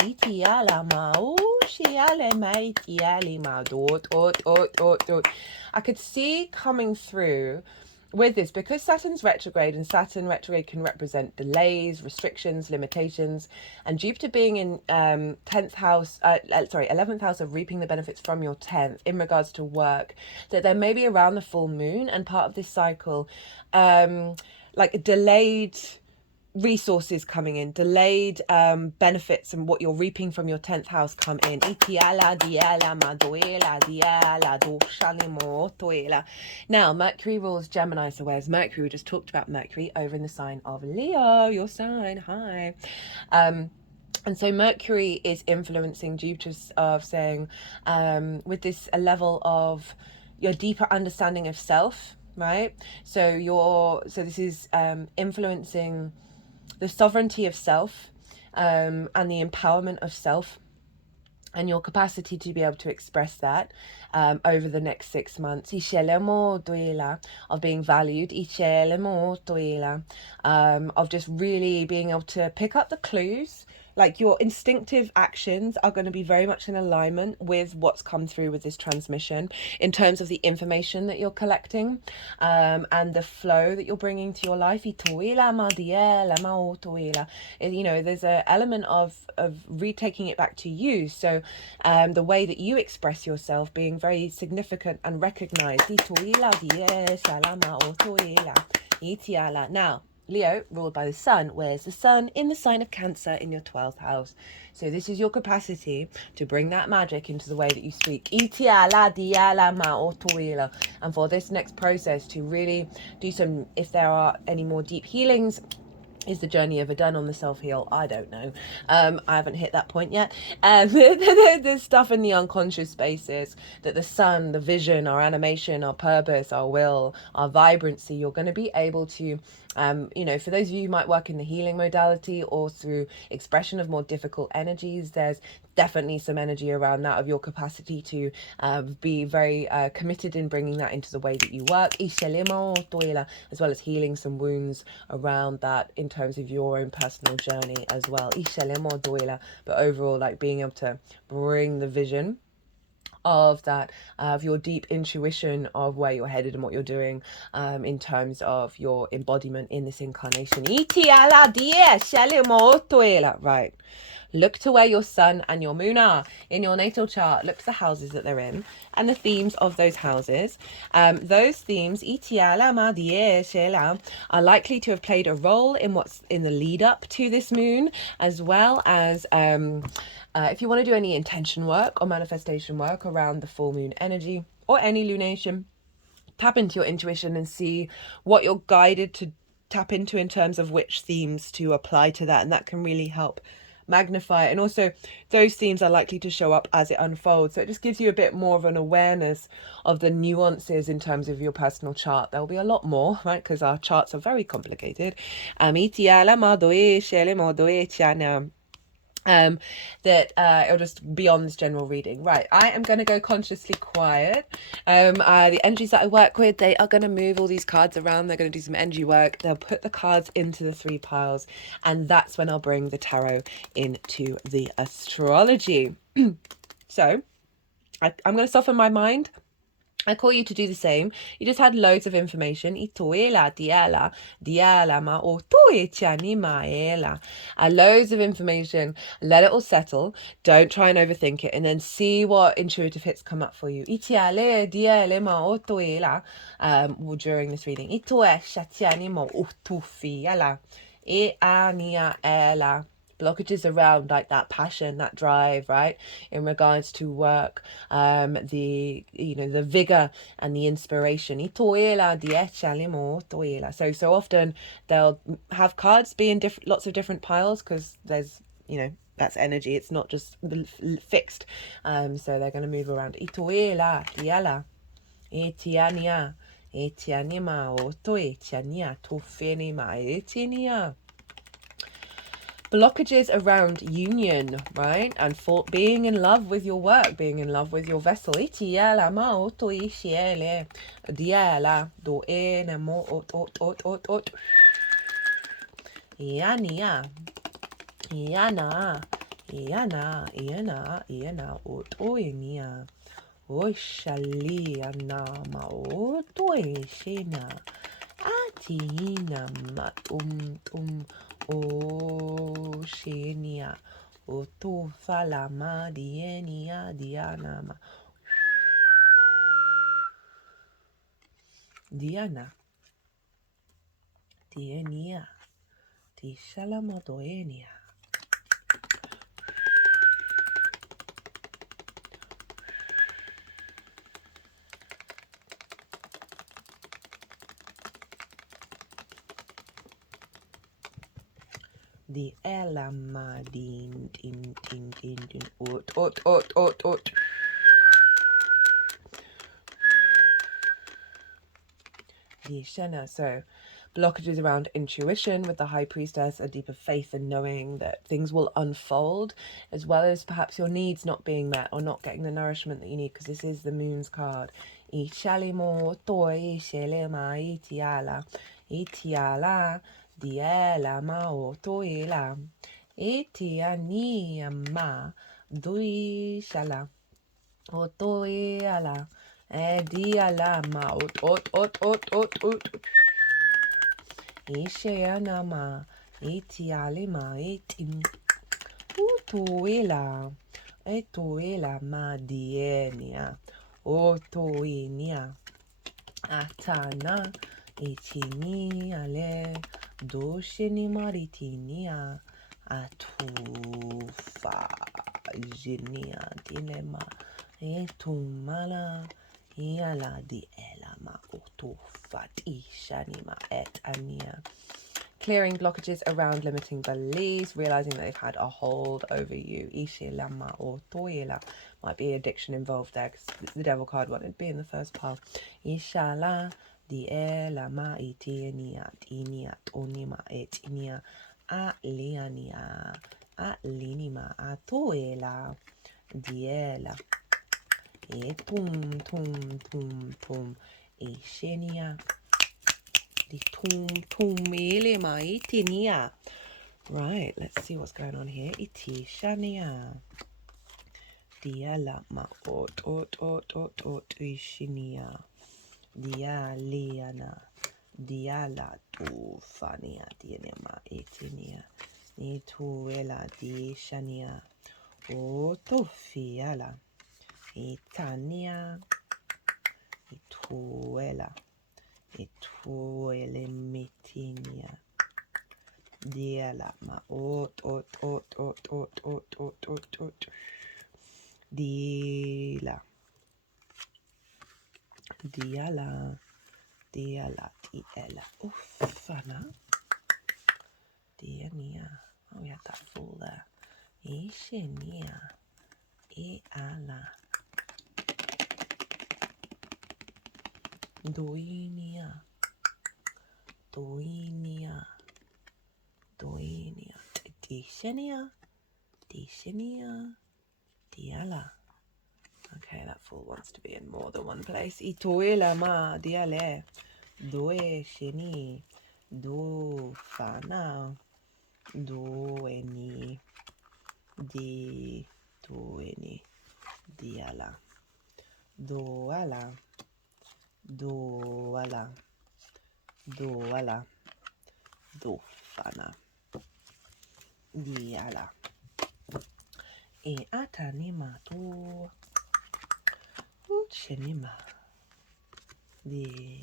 I could see coming through with this, because Saturn's retrograde, and Saturn retrograde can represent delays, restrictions, limitations, and Jupiter being in 11th house of reaping the benefits from your 10th in regards to work, that there may be around the full moon and part of this cycle, like delayed resources coming in, delayed benefits, and what you're reaping from your 10th house come in. Now Mercury rules Gemini, so where's Mercury? We just talked about Mercury over in the sign of Leo, your sign. Hi. And so Mercury is influencing Jupiter's of saying, with this a level of your deeper understanding of self, right? So this is influencing the sovereignty of self, and the empowerment of self, and your capacity to be able to express that over the next 6 months. Of being valued, of just really being able to pick up the clues. Like your instinctive actions are going to be very much in alignment with what's come through with this transmission in terms of the information that you're collecting, and the flow that you're bringing to your life. You know, there's an element of retaking it back to you. So the way that you express yourself being very significant and recognized. Now, Leo, ruled by the sun. Where's the sun? In the sign of Cancer, in your 12th house. So this is your capacity to bring that magic into the way that you speak. And for this next process to really do some, if there are any more deep healings. Is the journey ever done on the self-heal? I don't know. I haven't hit that point yet. There's stuff in the unconscious spaces that the sun, the vision, our animation, our purpose, our will, our vibrancy, you're going to be able to, you know, for those of you who might work in the healing modality or through expression of more difficult energies, there's definitely some energy around that of your capacity to be very committed in bringing that into the way that you work, as well as healing some wounds around that in terms of your own personal journey as well. But overall, like being able to bring the vision of that, of your deep intuition of where you're headed and what you're doing, in terms of your embodiment in this incarnation. Right. Look to where your sun and your moon are in your natal chart. Look to the houses that they're in and the themes of those houses. Those themes are likely to have played a role in what's in the lead up to this moon, as well as if you want to do any intention work or manifestation work around the full moon energy or any lunation, tap into your intuition and see what you're guided to tap into in terms of which themes to apply to that, and that can really help magnify it. And also those themes are likely to show up as it unfolds, so it just gives you a bit more of an awareness of the nuances in terms of your personal chart. There'll be a lot more, right, because our charts are very complicated. That it'll just be on this general reading. Right, I am going to go consciously quiet. The energies that I work with, they are going to move all these cards around. They're going to do some energy work. They'll put the cards into the 3 piles, and that's when I'll bring the tarot into the astrology. So I'm going to soften my mind. I call you to do the same. You just had loads of information. Loads of information. Let it all settle. Don't try and overthink it, and then see what intuitive hits come up for you. During this reading. Blockages around like that passion, that drive, right, in regards to work, the, you know, the vigor and the inspiration. So often they'll have cards be in lots of different piles, because there's, you know, that's energy, it's not just fixed. So they're going to move around. Blockages around union, right? And for being in love with your work, being in love with your vessel. Itina ma o shenia o to falama dienia diana diana dienia di shalamadoenia. The elamadin din ot. The shena. So blockages around intuition with the high priestess, a deeper faith in knowing that things will unfold, as well as perhaps your needs not being met or not getting the nourishment that you need, because this is the moon's card. Ishalimo toi shelema itiala diela mao toila itiani ma dui shala otoiala diala ma ot Isheanama itialima itin utuila ma dienia otoinia atana itiniale doshini maritinia atufa jinia dilema etumala iala di elama otofat ishanima et ania. Clearing blockages around limiting beliefs, realizing that they've had a hold over you. Ishilama or toila might be addiction involved there, because the devil card wanted to be in the first pile. Ishala di elama itinia iniat onima etinia atliania atlinima atoela diela tum ishenia di tum ilima itinia. Right, let's see what's going on here. Itishania diala ma ot ishinia dialiana diala tu fania dienema itinia ituela di shania otofiala itania ituela mitinia diala ma ot dila diala diela ufana diania. Oh, we had that full there. Ishenia iala doinia dishenia diala. Okay, that fool wants to be in more than one place. Itoela ma diale doe sheni do fana doeni di doeni diala doala dofana diala e atanima to uchenima di.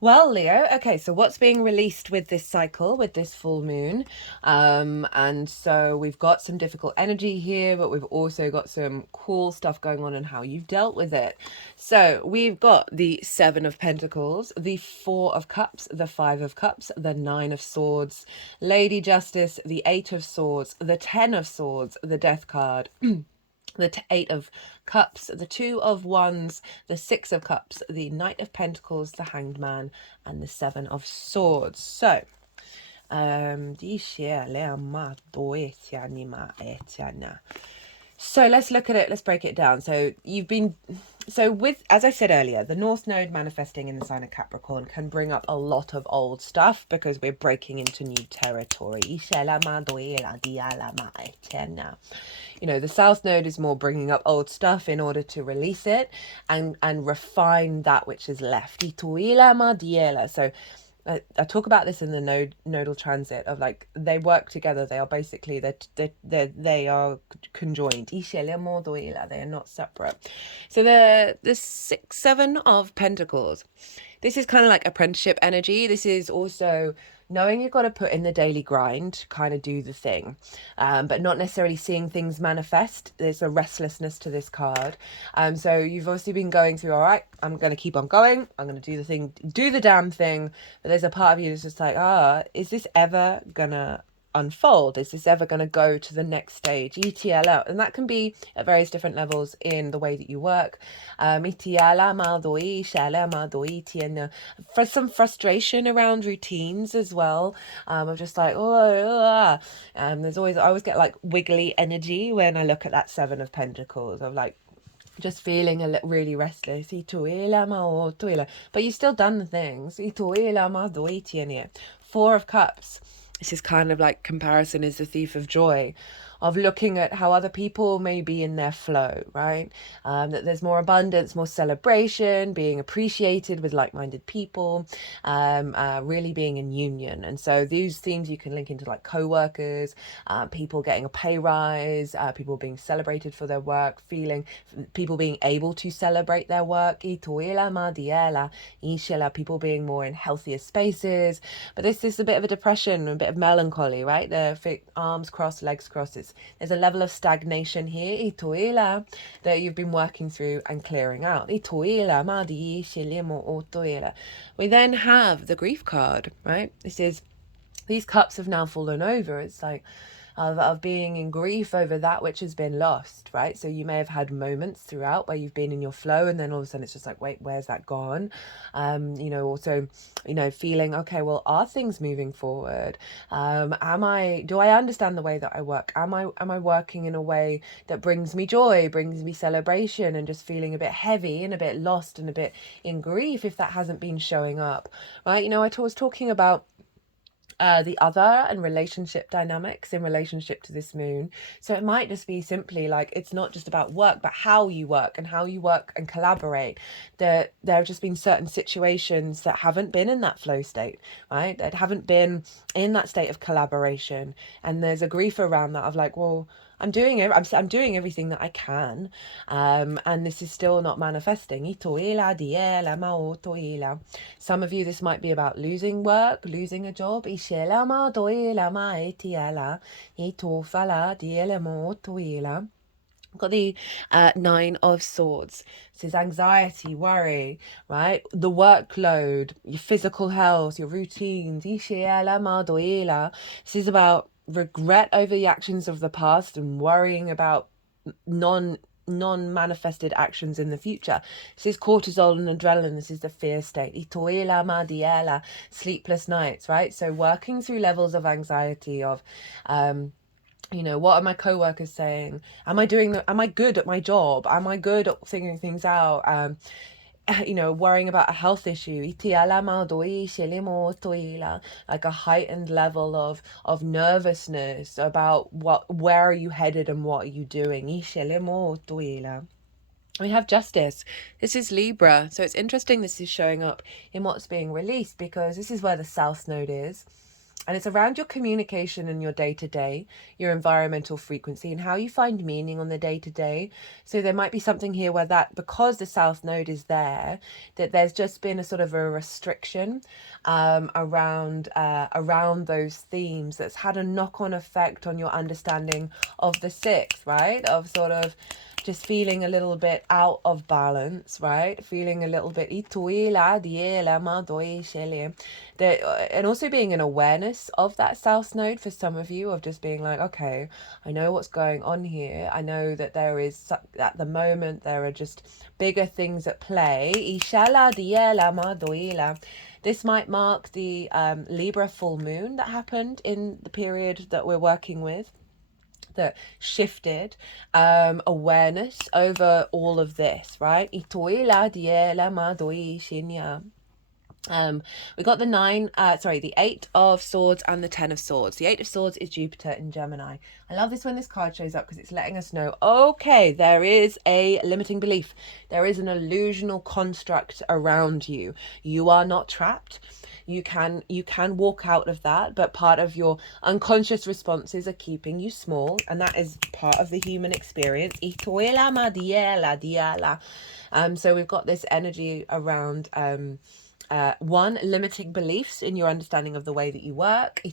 Well, Leo, okay, so what's being released with this cycle, with this full moon? And so we've got some difficult energy here, but we've also got some cool stuff going on and how you've dealt with it. So we've got the 7 of Pentacles, the 4 of Cups, the 5 of Cups, the 9 of Swords, Lady Justice, the 8 of Swords, the 10 of Swords, the Death card, the 8 of Cups, the 2 of Wands, the 6 of Cups, the Knight of Pentacles, the Hanged Man, and the 7 of Swords. So, so let's look at it. Let's break it down. So you've been So with, as I said earlier, the North Node manifesting in the sign of Capricorn can bring up a lot of old stuff because we're breaking into new territory. You know, the South Node is more bringing up old stuff in order to release it and refine that which is left. So I talk about this in the nodal transit of like they work together. They are basically they are conjoined. They are not separate. So the 6-7 of Pentacles. This is kind of like apprenticeship energy. This is also knowing you've got to put in the daily grind, kind of do the thing, but not necessarily seeing things manifest. There's a restlessness to this card. So you've obviously been going through, all right, I'm going to keep on going. I'm going to do the thing, do the damn thing. But there's a part of you that's just like, is this ever going to unfold? Is this ever going to go to the next stage? ETL, and that can be at various different levels in the way that you work. For some frustration around routines as well. Of just like, there's always, I always get like wiggly energy when I look at that 7 of Pentacles of like just feeling really restless. But you've still done the things. 4 of Cups. This is kind of like comparison is the thief of joy, of looking at how other people may be in their flow, right? That there's more abundance, more celebration, being appreciated with like-minded people, really being in union. And so these themes you can link into like co-workers, people getting a pay rise, people being celebrated for their work, people being able to celebrate their work, people being more in healthier spaces. But this is a bit of a depression, a bit of melancholy, right? The arms crossed, legs crossed. There's a level of stagnation here that you've been working through and clearing out. We then have the grief card, right? These cups have now fallen over. It's like of being in grief over that which has been lost, right? So you may have had moments throughout where you've been in your flow and then all of a sudden it's just like, wait, where's that gone? Also, feeling, okay, well, are things moving forward? Do I understand the way that I work? Am I working in a way that brings me joy, brings me celebration, and just feeling a bit heavy and a bit lost and a bit in grief if that hasn't been showing up, right? I was talking about the other and relationship dynamics in relationship to this moon. So it might just be simply like, it's not just about work, but how you work and collaborate. There have just been certain situations that haven't been in that flow state, right? That haven't been in that state of collaboration. And there's a grief around that of like, well, I'm doing everything that I can, and this is still not manifesting. Some of you, this might be about losing work, losing a job. Got the 9 of Swords. This is anxiety, worry, right? The workload, your physical health, your routines. This is about regret over the actions of the past and worrying about non-manifested actions in the future. This is cortisol and adrenaline. This is the fear state. Sleepless nights, right? So working through levels of anxiety of what are my co-workers saying? Am I good at my job? Am I good at figuring things out? Worrying about a health issue, like a heightened level of nervousness about where are you headed and what are you doing. We have Justice. This is Libra. So it's interesting this is showing up in what's being released because this is where the South Node is. And it's around your communication and your day-to-day, your environmental frequency and how you find meaning on the day-to-day. So there might be something here where because the South Node is there, that there's just been a sort of a restriction around those themes that's had a knock-on effect on your understanding of the 6th, right? Of sort of just feeling a little bit out of balance, right? Feeling a little bit and also being an awareness of that South Node for some of you, of just being like, okay, I know what's going on here. I know that there is, at the moment, there are just bigger things at play. This might mark the Libra full moon that happened in the period that we're working with. that shifted awareness over all of this, right? We got the 8 of Swords and the 10 of Swords. The 8 of Swords is Jupiter in Gemini. I love this when this card shows up because it's letting us know, okay, there is a limiting belief. There is an illusional construct around you. You are not trapped. You can walk out of that, but part of your unconscious responses are keeping you small, and that is part of the human experience. So we've got this energy around one, limiting beliefs in your understanding of the way that you work, in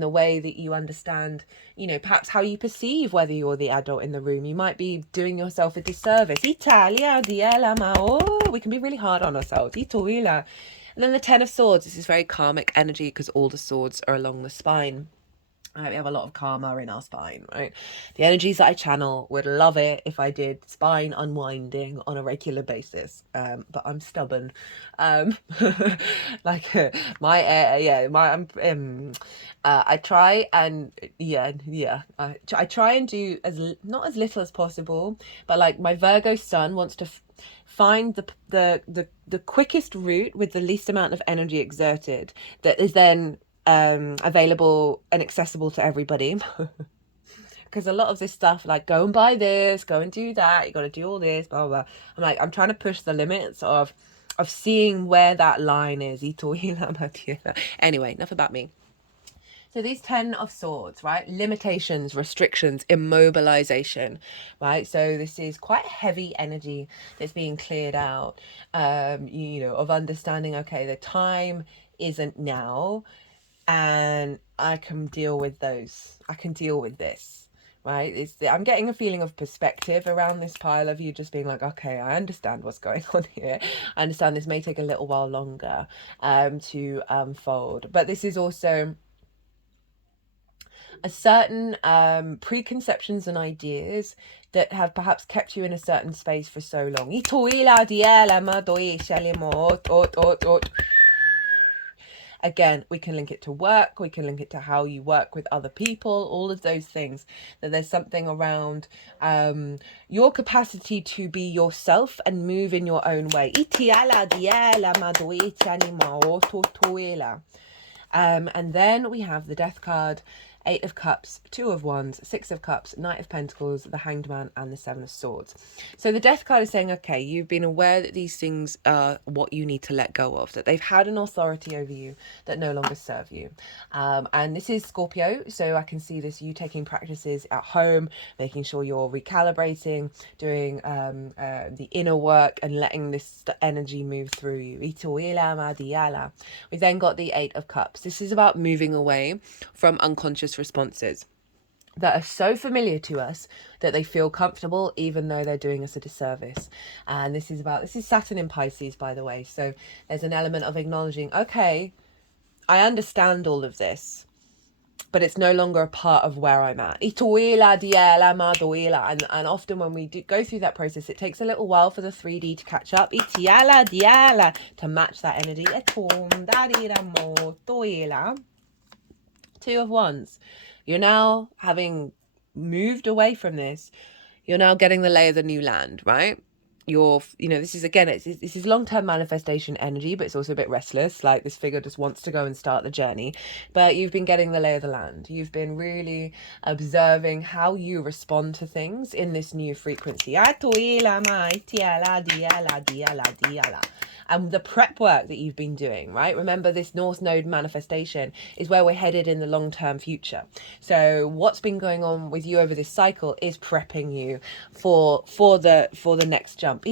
the way that you understand, perhaps how you perceive whether you're the adult in the room. You might be doing yourself a disservice. We can be really hard on ourselves. And then the 10 of Swords, this is very karmic energy because all the swords are along the spine. We have a lot of karma in our spine, right? The energies that I channel would love it if I did spine unwinding on a regular basis, but I'm stubborn. I try and I try and do not as little as possible, but like my Virgo sun wants to find the quickest route with the least amount of energy exerted that is then available and accessible to everybody. Because a lot of this stuff, like go and buy this, go and do that, you got to do all this, blah, blah, blah. I'm trying to push the limits of seeing where that line is. Anyway, enough about me. So these 10 of Swords, right? Limitations, restrictions, immobilization, right? So this is quite heavy energy that's being cleared out, of understanding, okay, the time isn't now, and I can deal with those. I can deal with this, right? I'm getting a feeling of perspective around this pile of you just being like, okay, I understand what's going on here. I understand this may take a little while longer to unfold. But this is also a certain preconceptions and ideas that have perhaps kept you in a certain space for so long. Again, we can link it to work, we can link it to how you work with other people, all of those things. That there's something around your capacity to be yourself and move in your own way. And then we have the Death card, 8 of Cups, 2 of Wands, 6 of Cups, Knight of Pentacles, the Hanged Man, and the 7 of Swords. So the Death card is saying, okay, you've been aware that these things are what you need to let go of, that they've had an authority over you that no longer serve you. And this is Scorpio, so I can see this, you taking practices at home, making sure you're recalibrating, doing the inner work and letting this energy move through you. We then got the 8 of Cups. This is about moving away from unconscious responses that are so familiar to us that they feel comfortable even though they're doing us a disservice. And this is Saturn in Pisces, by the way. So there's an element of acknowledging, okay, I understand all of this, but it's no longer a part of where I'm at. And often when we go through that process, it takes a little while for the 3D to catch up, to match that energy. 2 of Wands. You're now, having moved away from this, you're now getting the lay of the new land, right? This is, again, this is long-term manifestation energy, but it's also a bit restless. Like, this figure just wants to go and start the journey. But you've been getting the lay of the land. You've been really observing how you respond to things in this new frequency. And the prep work that you've been doing, right? Remember, this North Node manifestation is where we're headed in the long-term future. So what's been going on with you over this cycle is prepping you for the next jump.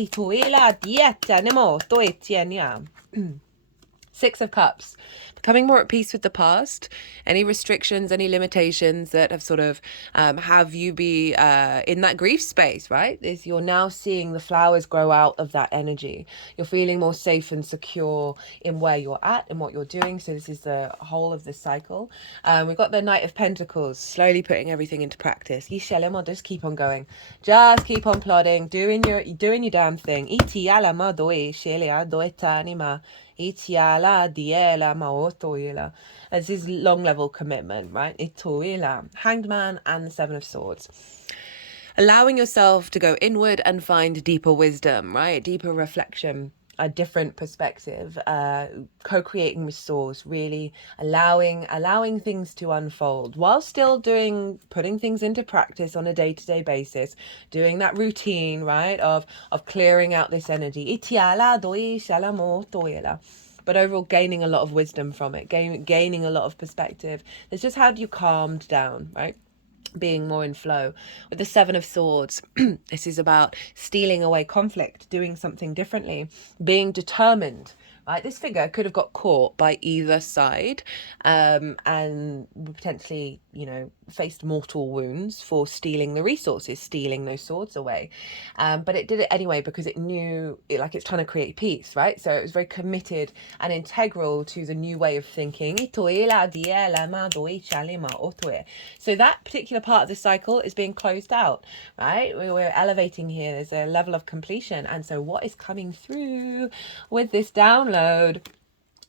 6 of Cups, becoming more at peace with the past, any restrictions, any limitations that have sort of have you be in that grief space, right? You're now seeing the flowers grow out of that energy. You're feeling more safe and secure in where you're at and what you're doing. So this is the whole of this cycle. We've got the Knight of Pentacles, slowly putting everything into practice. Just keep on going. Just keep on plodding, doing your damn thing. Itiala diela maotoila. This is long level commitment, right? Itoila. Hanged Man and the Seven of Swords. Allowing yourself to go inward and find deeper wisdom, right? Deeper reflection, a different perspective, co-creating with source, really allowing things to unfold while still putting things into practice on a day-to-day basis, doing that routine, right, of clearing out this energy. But overall gaining a lot of wisdom from it, gaining a lot of perspective. It's just how you calmed down, right? Being more in flow. With the Seven of Swords, this is about stealing away conflict, doing something differently, being determined, right? This figure could have got caught by either side, and potentially, faced mortal wounds for stealing the resources, stealing those swords away. But it did it anyway because it knew, it's trying to create peace, right? So it was very committed and integral to the new way of thinking. So that particular part of the cycle is being closed out, right? We're elevating here. There's a level of completion. And so what is coming through with this download?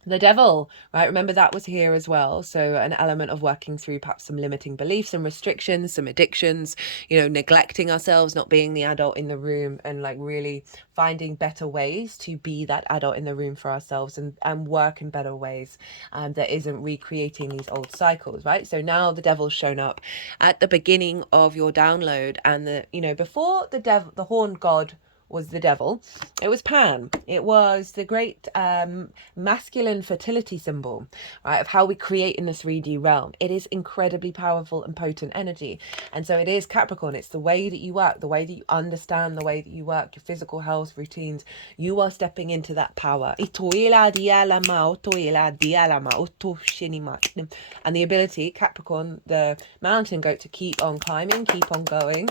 The Devil, right? Remember that was here as well. So an element of working through perhaps some limiting beliefs and restrictions, some addictions, neglecting ourselves, not being the adult in the room, and really finding better ways to be that adult in the room for ourselves and work in better ways that isn't recreating these old cycles, right? So now the Devil's shown up at the beginning of your download, and before the horned god was the devil, it was Pan. It was the great masculine fertility symbol, right, of how we create in the 3D realm. It is incredibly powerful and potent energy. And so it is Capricorn. It's the way that you work, the way that you understand the way that you work, your physical health routines. You are stepping into that power. And the ability, Capricorn, the mountain goat, to keep on climbing, keep on going.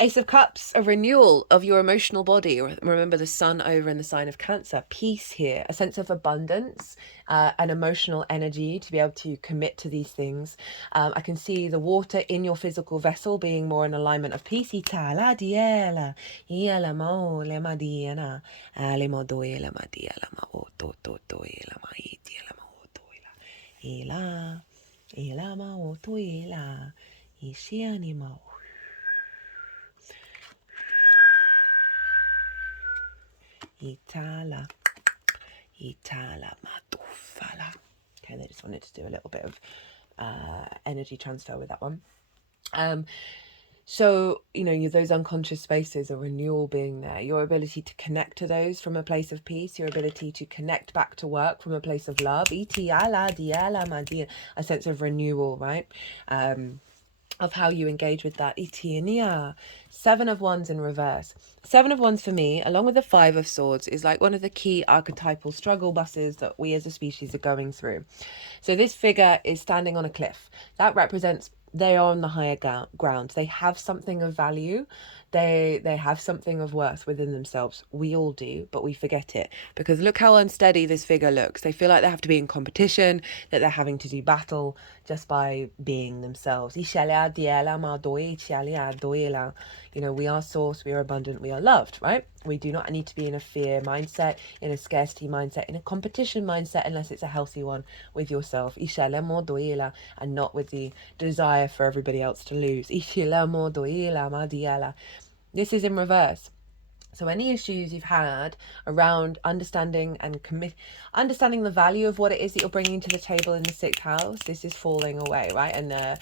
Ace of Cups, a renewal of your emotional body. Remember the sun over in the sign of Cancer. Peace here, a sense of abundance, an emotional energy to be able to commit to these things. I can see the water in your physical vessel being more in alignment of peace. Itala matufala. Okay, they just wanted to do a little bit of energy transfer with that one. So, those unconscious spaces, a renewal being there, your ability to connect to those from a place of peace, your ability to connect back to work from a place of love, a sense of renewal, right? Of how you engage with that. Seven of Wands in reverse. Seven of Wands for me, along with the Five of Swords, is like one of the key archetypal struggle buses that we as a species are going through. So this figure is standing on a cliff. That represents they are on the higher ground. They have something of value. They have something of worth within themselves. We all do, but we forget it because look how unsteady this figure looks. They feel like they have to be in competition, that they're having to do battle just by being themselves. We are source, we are abundant, we are loved, right? We do not need to be in a fear mindset, in a scarcity mindset, in a competition mindset, unless it's a healthy one with yourself. And not with the desire for everybody else to lose. This is in reverse. So any issues you've had around understanding and understanding the value of what it is that you're bringing to the table in the 6th house, this is falling away, right? And the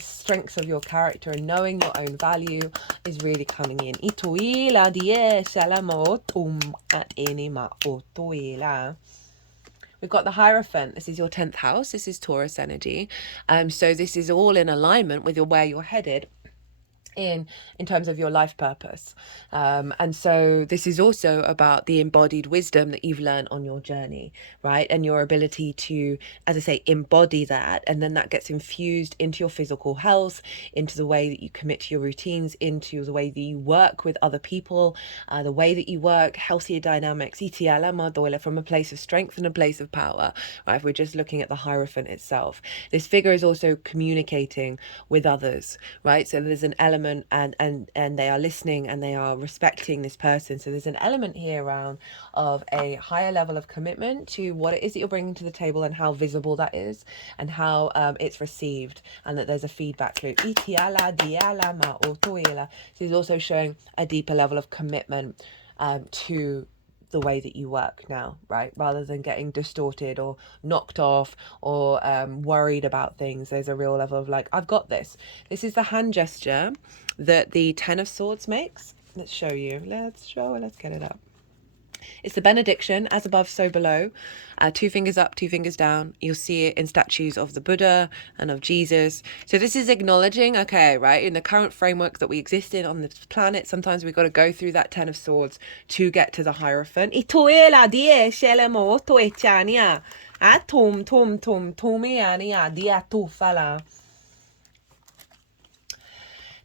strengths of your character and knowing your own value is really coming in. We've got the Hierophant. This is your 10th house. This is Taurus energy. So this is all in alignment with where you're headed in terms of your life purpose. And so this is also about the embodied wisdom that you've learned on your journey, right? And your ability to, as I say, embody that. And then that gets infused into your physical health, into the way that you commit to your routines, into the way that you work with other people, the way that you work, healthier dynamics, from a place of strength and a place of power, right? If we're just looking at the Hierophant itself. This figure is also communicating with others, right? So there's an element element, and they are listening and they are respecting this person. So there's an element here around of a higher level of commitment to what it is that you're bringing to the table and how visible that is and how it's received, and that there's a feedback loop. So he's also showing a deeper level of commitment to the way that you work now, right? Rather than getting distorted or knocked off or worried about things, there's a real level of like, I've got this. This is the hand gesture that the Ten of Swords makes. Let's show you. Let's get it up. It's the benediction, as above, so below. 2 fingers up, 2 fingers down. You'll see it in statues of the Buddha and of Jesus. So this is acknowledging, okay, right, in the current framework that we exist in on this planet, sometimes we've got to go through that Ten of Swords to get to the Hierophant.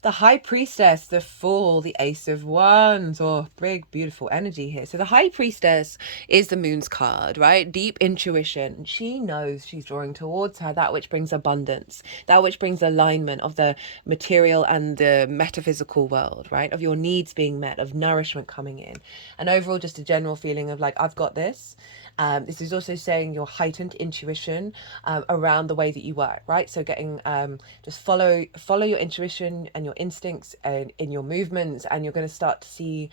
The High Priestess, the Fool, the Ace of Wands. Oh, big, beautiful energy here. So the High Priestess is the Moon's card, right? Deep intuition. She knows she's drawing towards her that which brings abundance, that which brings alignment of the material and the metaphysical world, right? Of your needs being met, of nourishment coming in. And overall, just a general feeling of like, I've got this. This is also saying your heightened intuition around the way that you work, right? So getting just follow your intuition and your instincts and in your movements, and you're going to start to see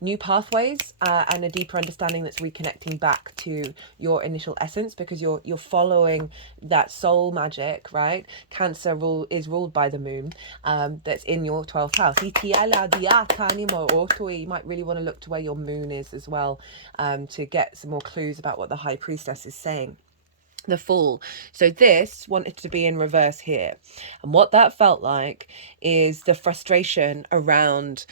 new pathways and a deeper understanding that's reconnecting back to your initial essence, because you're following that soul magic, right? Cancer is ruled by the moon, that's in your 12th house. You might really want to look to where your moon is as well, to get some more clues about what the High Priestess is saying. The Fool. So this wanted to be in reverse here, and what that felt like is the frustration around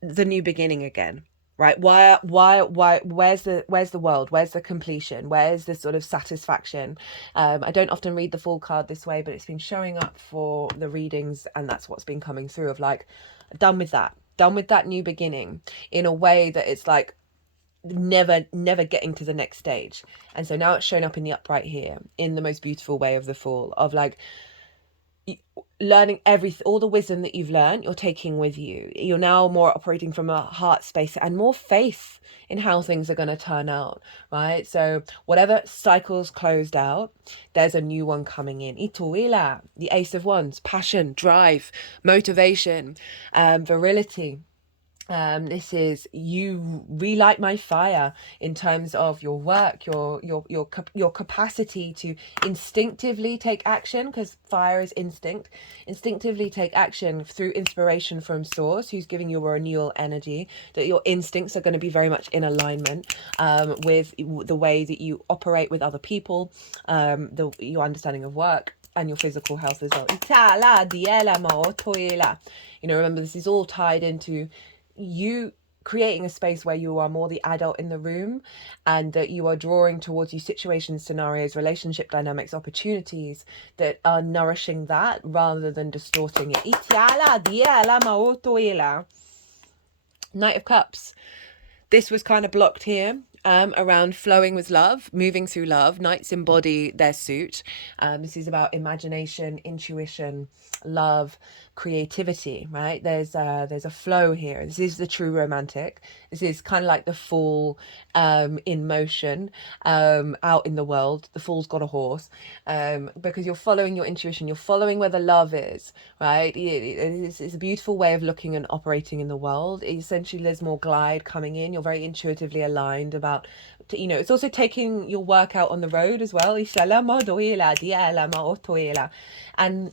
the new beginning again, right? Why where's the world, where's the completion, where's the sort of satisfaction? I don't often read the Fool card this way, but it's been showing up for the readings, and that's what's been coming through of like, done with that new beginning, in a way that it's like never getting to the next stage. And so now it's shown up in the upright here in the most beautiful way of the Fool, of like learning all the wisdom that you've learned, you're taking with you. You're now more operating from a heart space and more faith in how things are going to turn out, right? So whatever cycle's closed out, there's a new one coming in. Ituila, the Ace of Wands, passion, drive, motivation, virility. This is, you relight my fire in terms of your work, your capacity to instinctively take action, because fire is instinctively take action through inspiration from source, who's giving you a renewal energy, that your instincts are going to be very much in alignment with the way that you operate with other people, your understanding of work, and your physical health as well. Remember, this is all tied into you creating a space where you are more the adult in the room, and that you are drawing towards you situations, scenarios, relationship dynamics, opportunities that are nourishing that rather than distorting it. Knight of Cups. This was kind of blocked here. Around flowing with love, moving through love. Knights embody their suit. This is about imagination, intuition, love, creativity, right? There's a flow here. This is the true romantic. This is kind of like the Fool in motion, out in the world. The Fool's got a horse, because you're following your intuition. You're following where the love is, right? It's a beautiful way of looking and operating in the world. Essentially, there's more glide coming in. You're very intuitively aligned about, it's also taking your work out on the road as well. And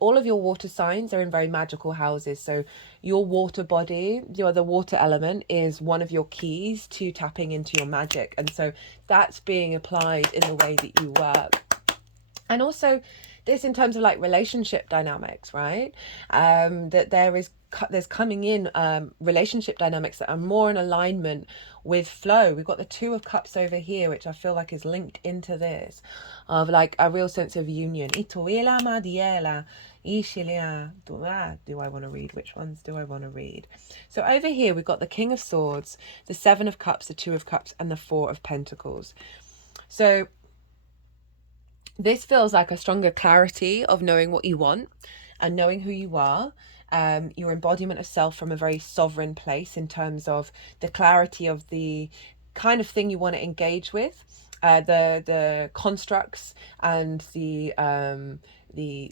all of your water signs are in very magical houses. So your water body, the water element, is one of your keys to tapping into your magic. And so that's being applied in the way that you work. And also this in terms of like relationship dynamics, right? That there's coming in relationship dynamics that are more in alignment with flow. We've got the Two of Cups over here, which I feel like is linked into this, of like a real sense of union. Do I want to read? Which ones do I want to read? So over here we've got the King of Swords, the Seven of Cups, the Two of Cups, and the Four of Pentacles. So this feels like a stronger clarity of knowing what you want, and knowing who you are, your embodiment of self from a very sovereign place in terms of the clarity of the kind of thing you want to engage with, the constructs and the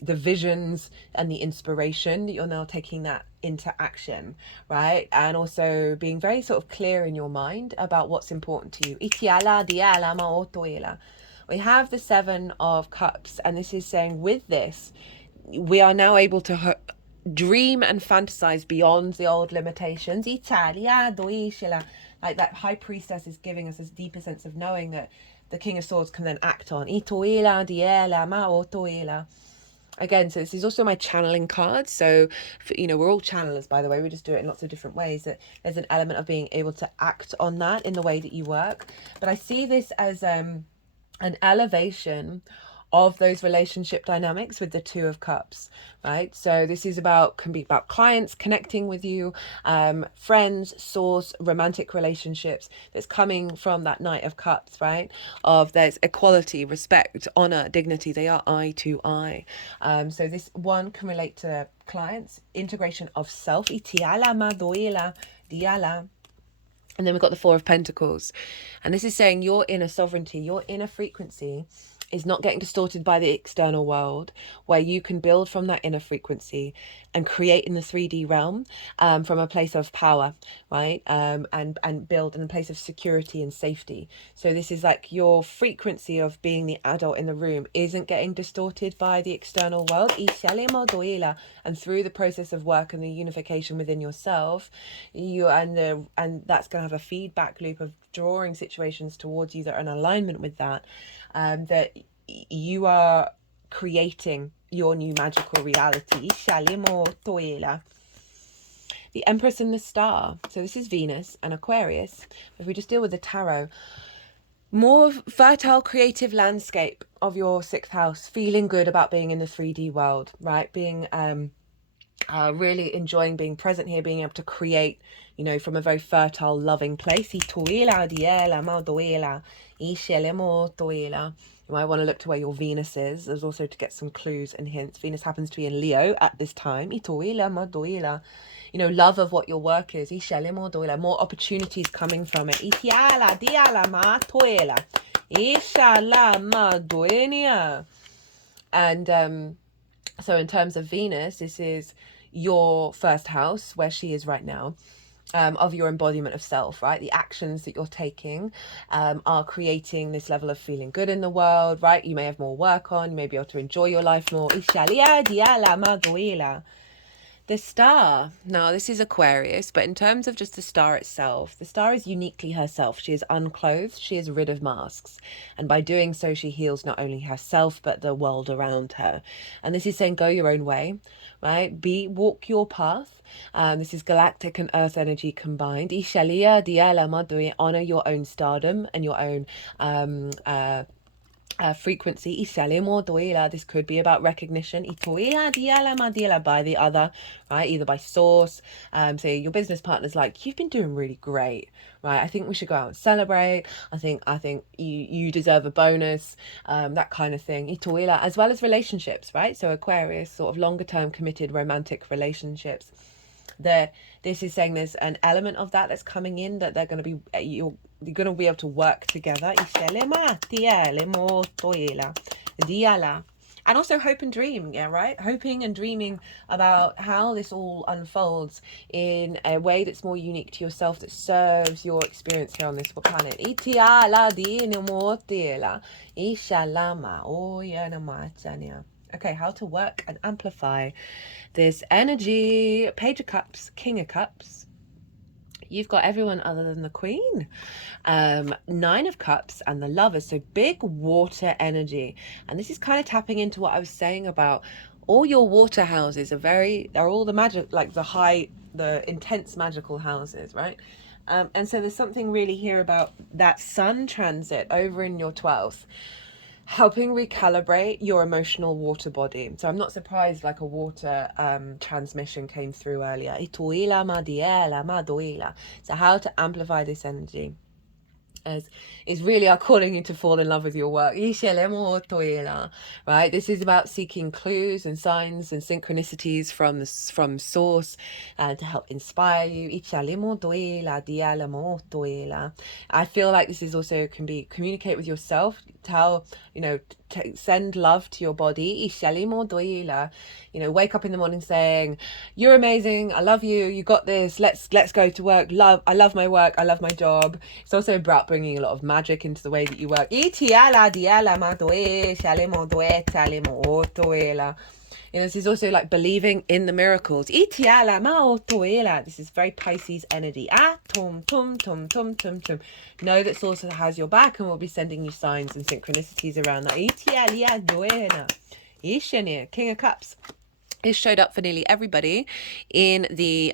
visions and the inspiration that you're now taking that into action, right? And also being very sort of clear in your mind about what's important to you. We have the Seven of Cups, and this is saying with this, we are now able to dream and fantasize beyond the old limitations. Like that high priestess is giving us this deeper sense of knowing that the King of Swords can then act on. Again, so this is also my channeling card. So, we're all channelers, by the way. We just do it in lots of different ways. That there's an element of being able to act on that in the way that you work. But I see this as an elevation of those relationship dynamics with the Two of Cups, right? So this is can be about clients connecting with you, friends, source, romantic relationships that's coming from that Knight of Cups, right? There's equality, respect, honor, dignity. They are eye to eye. So this one can relate to clients, integration of self. And then we've got the Four of Pentacles. And this is saying your inner sovereignty, your inner frequency is not getting distorted by the external world, where you can build from that inner frequency and create in the 3D realm from a place of power, right? And build in a place of security and safety. So this is like your frequency of being the adult in the room isn't getting distorted by the external world. And through the process of work and the unification within yourself, and that's going to have a feedback loop of drawing situations towards you that are in alignment with that, that you are creating your new magical reality. The Empress and the Star. So this is Venus and Aquarius. If we just deal with the tarot, more fertile creative landscape of your 6th house, feeling good about being in the 3D world, right? Being really enjoying being present here, being able to create, from a very fertile, loving place. You might want to look to where your Venus is. There's also to get some clues and hints. Venus happens to be in Leo at this time. Love of what your work is. More opportunities coming from it. And so in terms of Venus, this is your 1st house, where she is right now, of your embodiment of self, right? The actions that you're taking are creating this level of feeling good in the world, right? You may have more work on, you may be able to enjoy your life more. The Star. Now, this is Aquarius, but in terms of just the star itself, the star is uniquely herself. She is unclothed, she is rid of masks. And by doing so, she heals not only herself, but the world around her. And this is saying go your own way, right? Walk your path. This is galactic and earth energy combined. Honor your own stardom and your own frequency. This could be about recognition by the other, right? Either by source. So your business partner's like, you've been doing really great, right? I think we should go out and celebrate. I think you deserve a bonus, that kind of thing. As well as relationships, right? So Aquarius, sort of longer term committed romantic relationships. This is saying there's an element of that that's coming in, that they're going to be, you're going to be able to work together. And also hope and dream, yeah, right? Hoping and dreaming about how this all unfolds in a way that's more unique to yourself, that serves your experience here on this planet. Okay, how to work and amplify this energy. Page of Cups, King of Cups. You've got everyone other than the Queen. 9 of Cups and the Lovers. So big water energy. And this is kind of tapping into what I was saying about all your water houses they're all the magic, like the intense magical houses, right? And so there's something really here about that Sun transit over in your 12th, helping recalibrate your emotional water body. So I'm not surprised like a water transmission came through earlier. So how to amplify this energy? as is really are calling you to fall in love with your work. Right? This is about seeking clues and signs and synchronicities from source to help inspire you. I feel like this is also can be communicate with yourself, tell, send love to your body. Wake up in the morning saying, you're amazing, I love you, you got this, let's go to work. I love my work, I love my job. It's also about bringing a lot of magic into the way that you work. This is also like believing in the miracles. This is very Pisces energy. Know that source has your back and will be sending you signs and synchronicities around that. King of Cups. It showed up for nearly everybody in the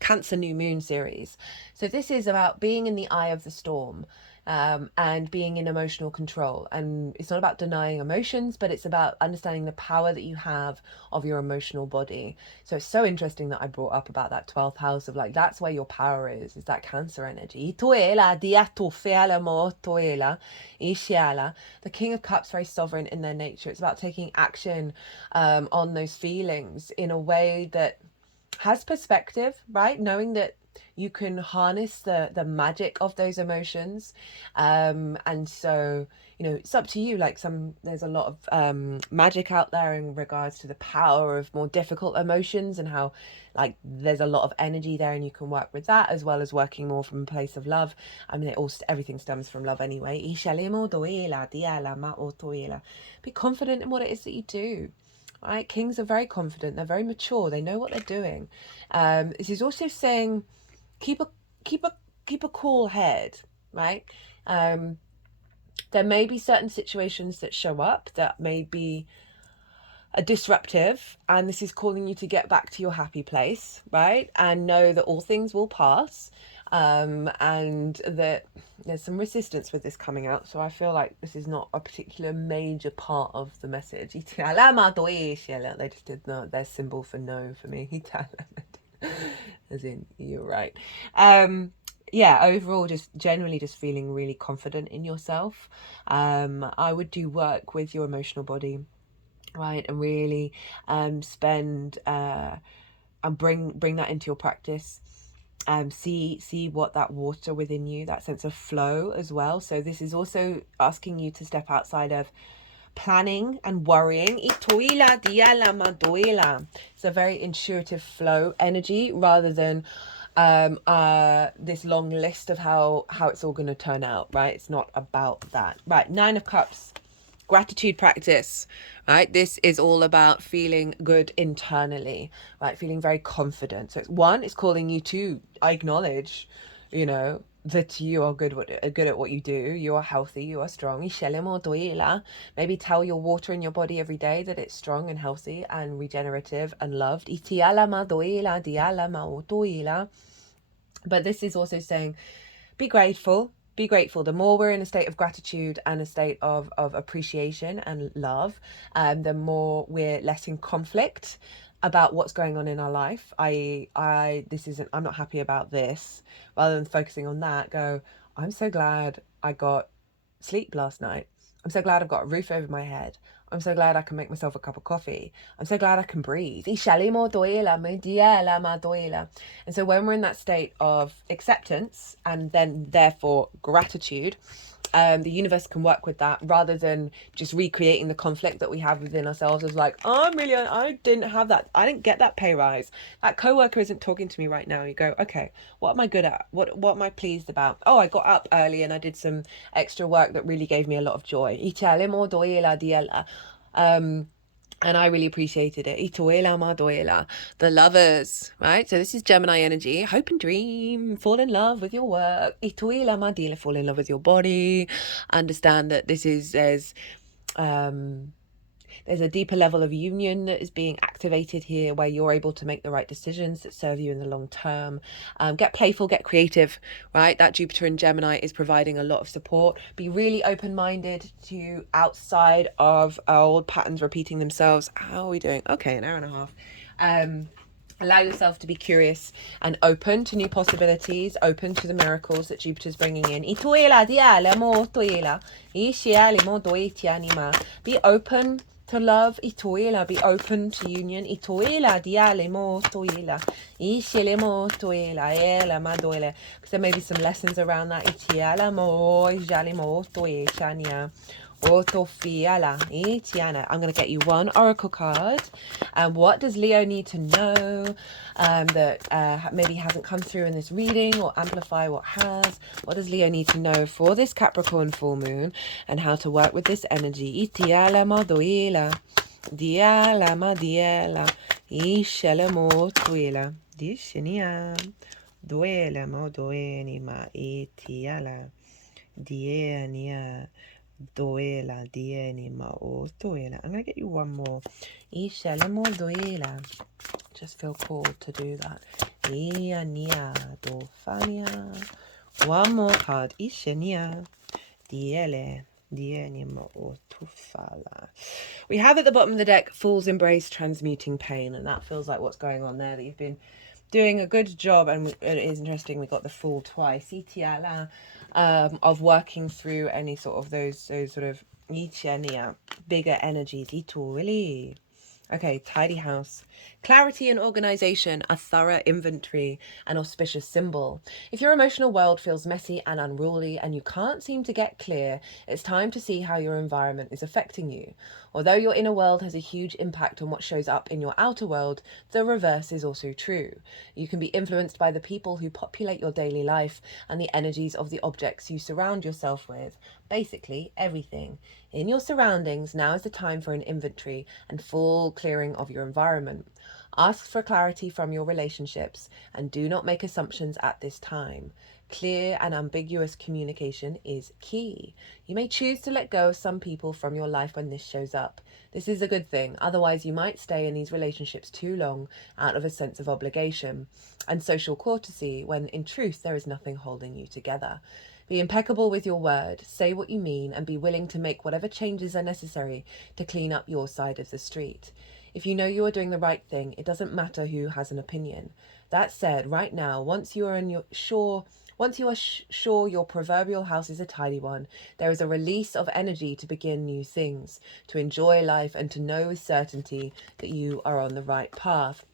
Cancer New Moon series. So this is about being in the eye of the storm and being in emotional control. And it's not about denying emotions, but it's about understanding the power that you have of your emotional body. So it's so interesting that I brought up about that 12th house of like, that's where your power is that Cancer energy. The King of Cups, very sovereign in their nature. It's about taking action on those feelings in a way that has perspective, right? Knowing that you can harness the magic of those emotions, and so it's up to you. Like there's a lot of magic out there in regards to the power of more difficult emotions and how like there's a lot of energy there, and you can work with that as well as working more from a place of love. I mean, everything stems from love anyway. Be confident in what it is that you do. Right? Kings are very confident, they're very mature, they know what they're doing. This is also saying keep a cool head, right? There may be certain situations that show up that may be a disruptive, and this is calling you to get back to your happy place, right? And know that all things will pass, and that there's some resistance with this coming out. So I feel like this is not a particular major part of the message. They just did no, their symbol for no for me. As in, you're right. Overall, just generally just feeling really confident in yourself. I would do work with your emotional body, right, and really spend and bring that into your practice. See what that water within you, that sense of flow as well. So this is also asking you to step outside of planning and worrying. It's a very intuitive flow energy rather than this long list of how it's all going to turn out, right? It's not about that. Right, 9 of Cups. Gratitude practice, right? This is all about feeling good internally, right? Feeling very confident. So it's calling you to acknowledge, that you are good at what you do. You are healthy, you are strong. Maybe tell your water in your body every day that it's strong and healthy and regenerative and loved. But this is also saying, be grateful. Be grateful. The more we're in a state of gratitude and a state of appreciation and love, the more we're less in conflict about what's going on in our life. I'm not happy about this. Rather than focusing on that, go, I'm so glad I got sleep last night. I'm so glad I've got a roof over my head. I'm so glad I can make myself a cup of coffee. I'm so glad I can breathe. And so when we're in that state of acceptance and then therefore gratitude, the universe can work with that rather than just recreating the conflict that we have within ourselves as like, oh, I didn't have that. I didn't get that pay rise. That coworker isn't talking to me right now. You go, okay, what am I good at? What am I pleased about? Oh, I got up early and I did some extra work that really gave me a lot of joy. And I really appreciated it. The Lovers, right? So this is Gemini energy. Hope and dream. Fall in love with your work. Fall in love with your body. Understand that there's a deeper level of union that is being activated here where you're able to make the right decisions that serve you in the long term. Get playful, get creative, right? That Jupiter in Gemini is providing a lot of support. Be really open-minded to outside of old patterns repeating themselves. How are we doing? Okay, an hour and a half. Allow yourself to be curious and open to new possibilities, open to the miracles that Jupiter's bringing in. Be open to love. Be open to union. Because there may be some lessons around that. I'm going to get you one oracle card. And what does Leo need to know that maybe hasn't come through in this reading, or amplify what has? What does Leo need to know for this Capricorn full moon and how to work with this energy? I'm gonna get you one more. Just feel called to do that. One more card. We have at the bottom of the deck Fool's Embrace, Transmuting Pain, and that feels like what's going on there, that you've been doing a good job. And it is interesting, we got the Fool twice, of working through any sort of those sort of bigger energies. Okay, tidy house. Clarity and organization, a thorough inventory, an auspicious symbol. If your emotional world feels messy and unruly and you can't seem to get clear, it's time to see how your environment is affecting you. Although your inner world has a huge impact on what shows up in your outer world, the reverse is also true. You can be influenced by the people who populate your daily life and the energies of the objects you surround yourself with. Basically, everything. In your surroundings, now is the time for an inventory and full clearing of your environment. Ask for clarity from your relationships and do not make assumptions at this time. Clear and ambiguous communication is key. You may choose to let go of some people from your life when this shows up. This is a good thing. Otherwise, you might stay in these relationships too long out of a sense of obligation and social courtesy, when in truth there is nothing holding you together. Be impeccable with your word, say what you mean, and be willing to make whatever changes are necessary to clean up your side of the street. If you know you are doing the right thing, it doesn't matter who has an opinion. That said, right now, once you are sure your proverbial house is a tidy one, there is a release of energy to begin new things, to enjoy life, and to know with certainty that you are on the right path.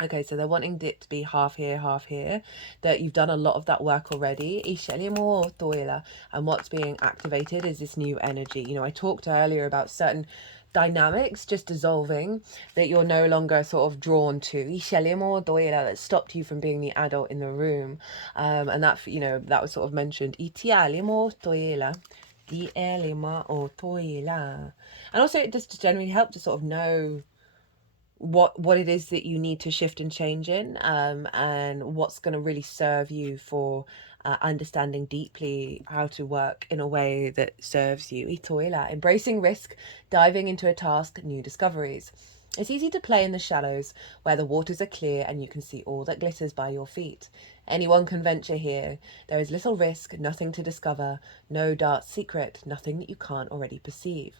Okay, so they're wanting it to be half here, that you've done a lot of that work already. And what's being activated is this new energy. You know, I talked earlier about certain dynamics just dissolving, that you're no longer sort of drawn to, that stopped you from being the adult in the room. And that, you know, that was sort of mentioned. And also it just generally helped to sort of know what it is that you need to shift and change in, and what's going to really serve you for understanding deeply how to work in a way that serves you. Embracing risk, diving into a task, new discoveries. It's easy to play in the shallows where the waters are clear and you can see all that glitters by your feet. Anyone can venture here. There is little risk, nothing to discover, no dark secret, nothing that you can't already perceive.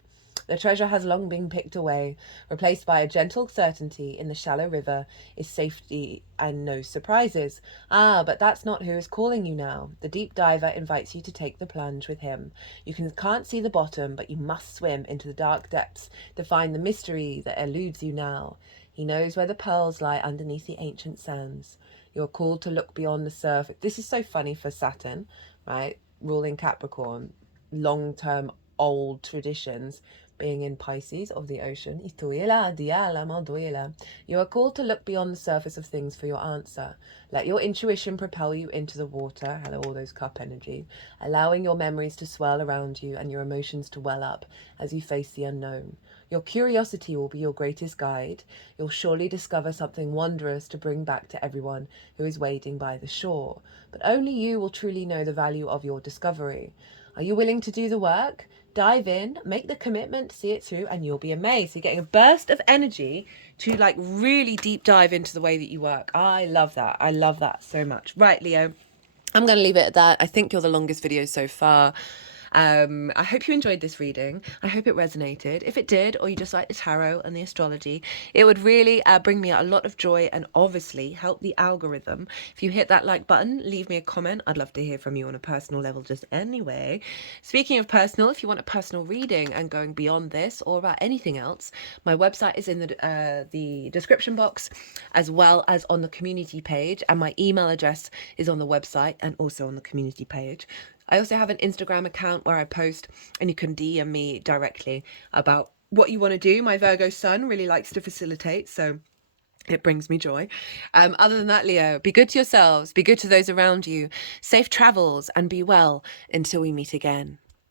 The treasure has long been picked away, replaced by a gentle certainty. In the shallow river is safety and no surprises. But that's not who is calling you now. The deep diver invites you to take the plunge with him. You can't see the bottom, but you must swim into the dark depths to find the mystery that eludes you now. He knows where the pearls lie underneath the ancient sands. You're called to look beyond the surface. This is so funny for Saturn, right? Ruling Capricorn, long-term old traditions, being in Pisces of the ocean. You are called to look beyond the surface of things for your answer. Let your intuition propel you into the water. Hello, all those cup energy. Allowing your memories to swirl around you and your emotions to well up as you face the unknown. Your curiosity will be your greatest guide. You'll surely discover something wondrous to bring back to everyone who is waiting by the shore. But only you will truly know the value of your discovery. Are you willing to do the work? Dive in, make the commitment, see it through, and you'll be amazed. You're getting a burst of energy to like really deep dive into the way that you work. I love that. I love that so much. Right, Leo, I'm going to leave it at that. I think you're the longest video so far. I hope you enjoyed this reading. I hope it resonated. If it did, or you just like the tarot and the astrology, it would really bring me a lot of joy and obviously help the algorithm. If you hit that like button, leave me a comment. I'd love to hear from you on a personal level just anyway. Speaking of personal, if you want a personal reading and going beyond this or about anything else, my website is in the description box, as well as on the community page, and my email address is on the website and also on the community page. I also have an Instagram account where I post, and you can DM me directly about what you want to do. My Virgo sun really likes to facilitate, so it brings me joy. Other than that, Leo, be good to yourselves, be good to those around you, safe travels, and be well until we meet again.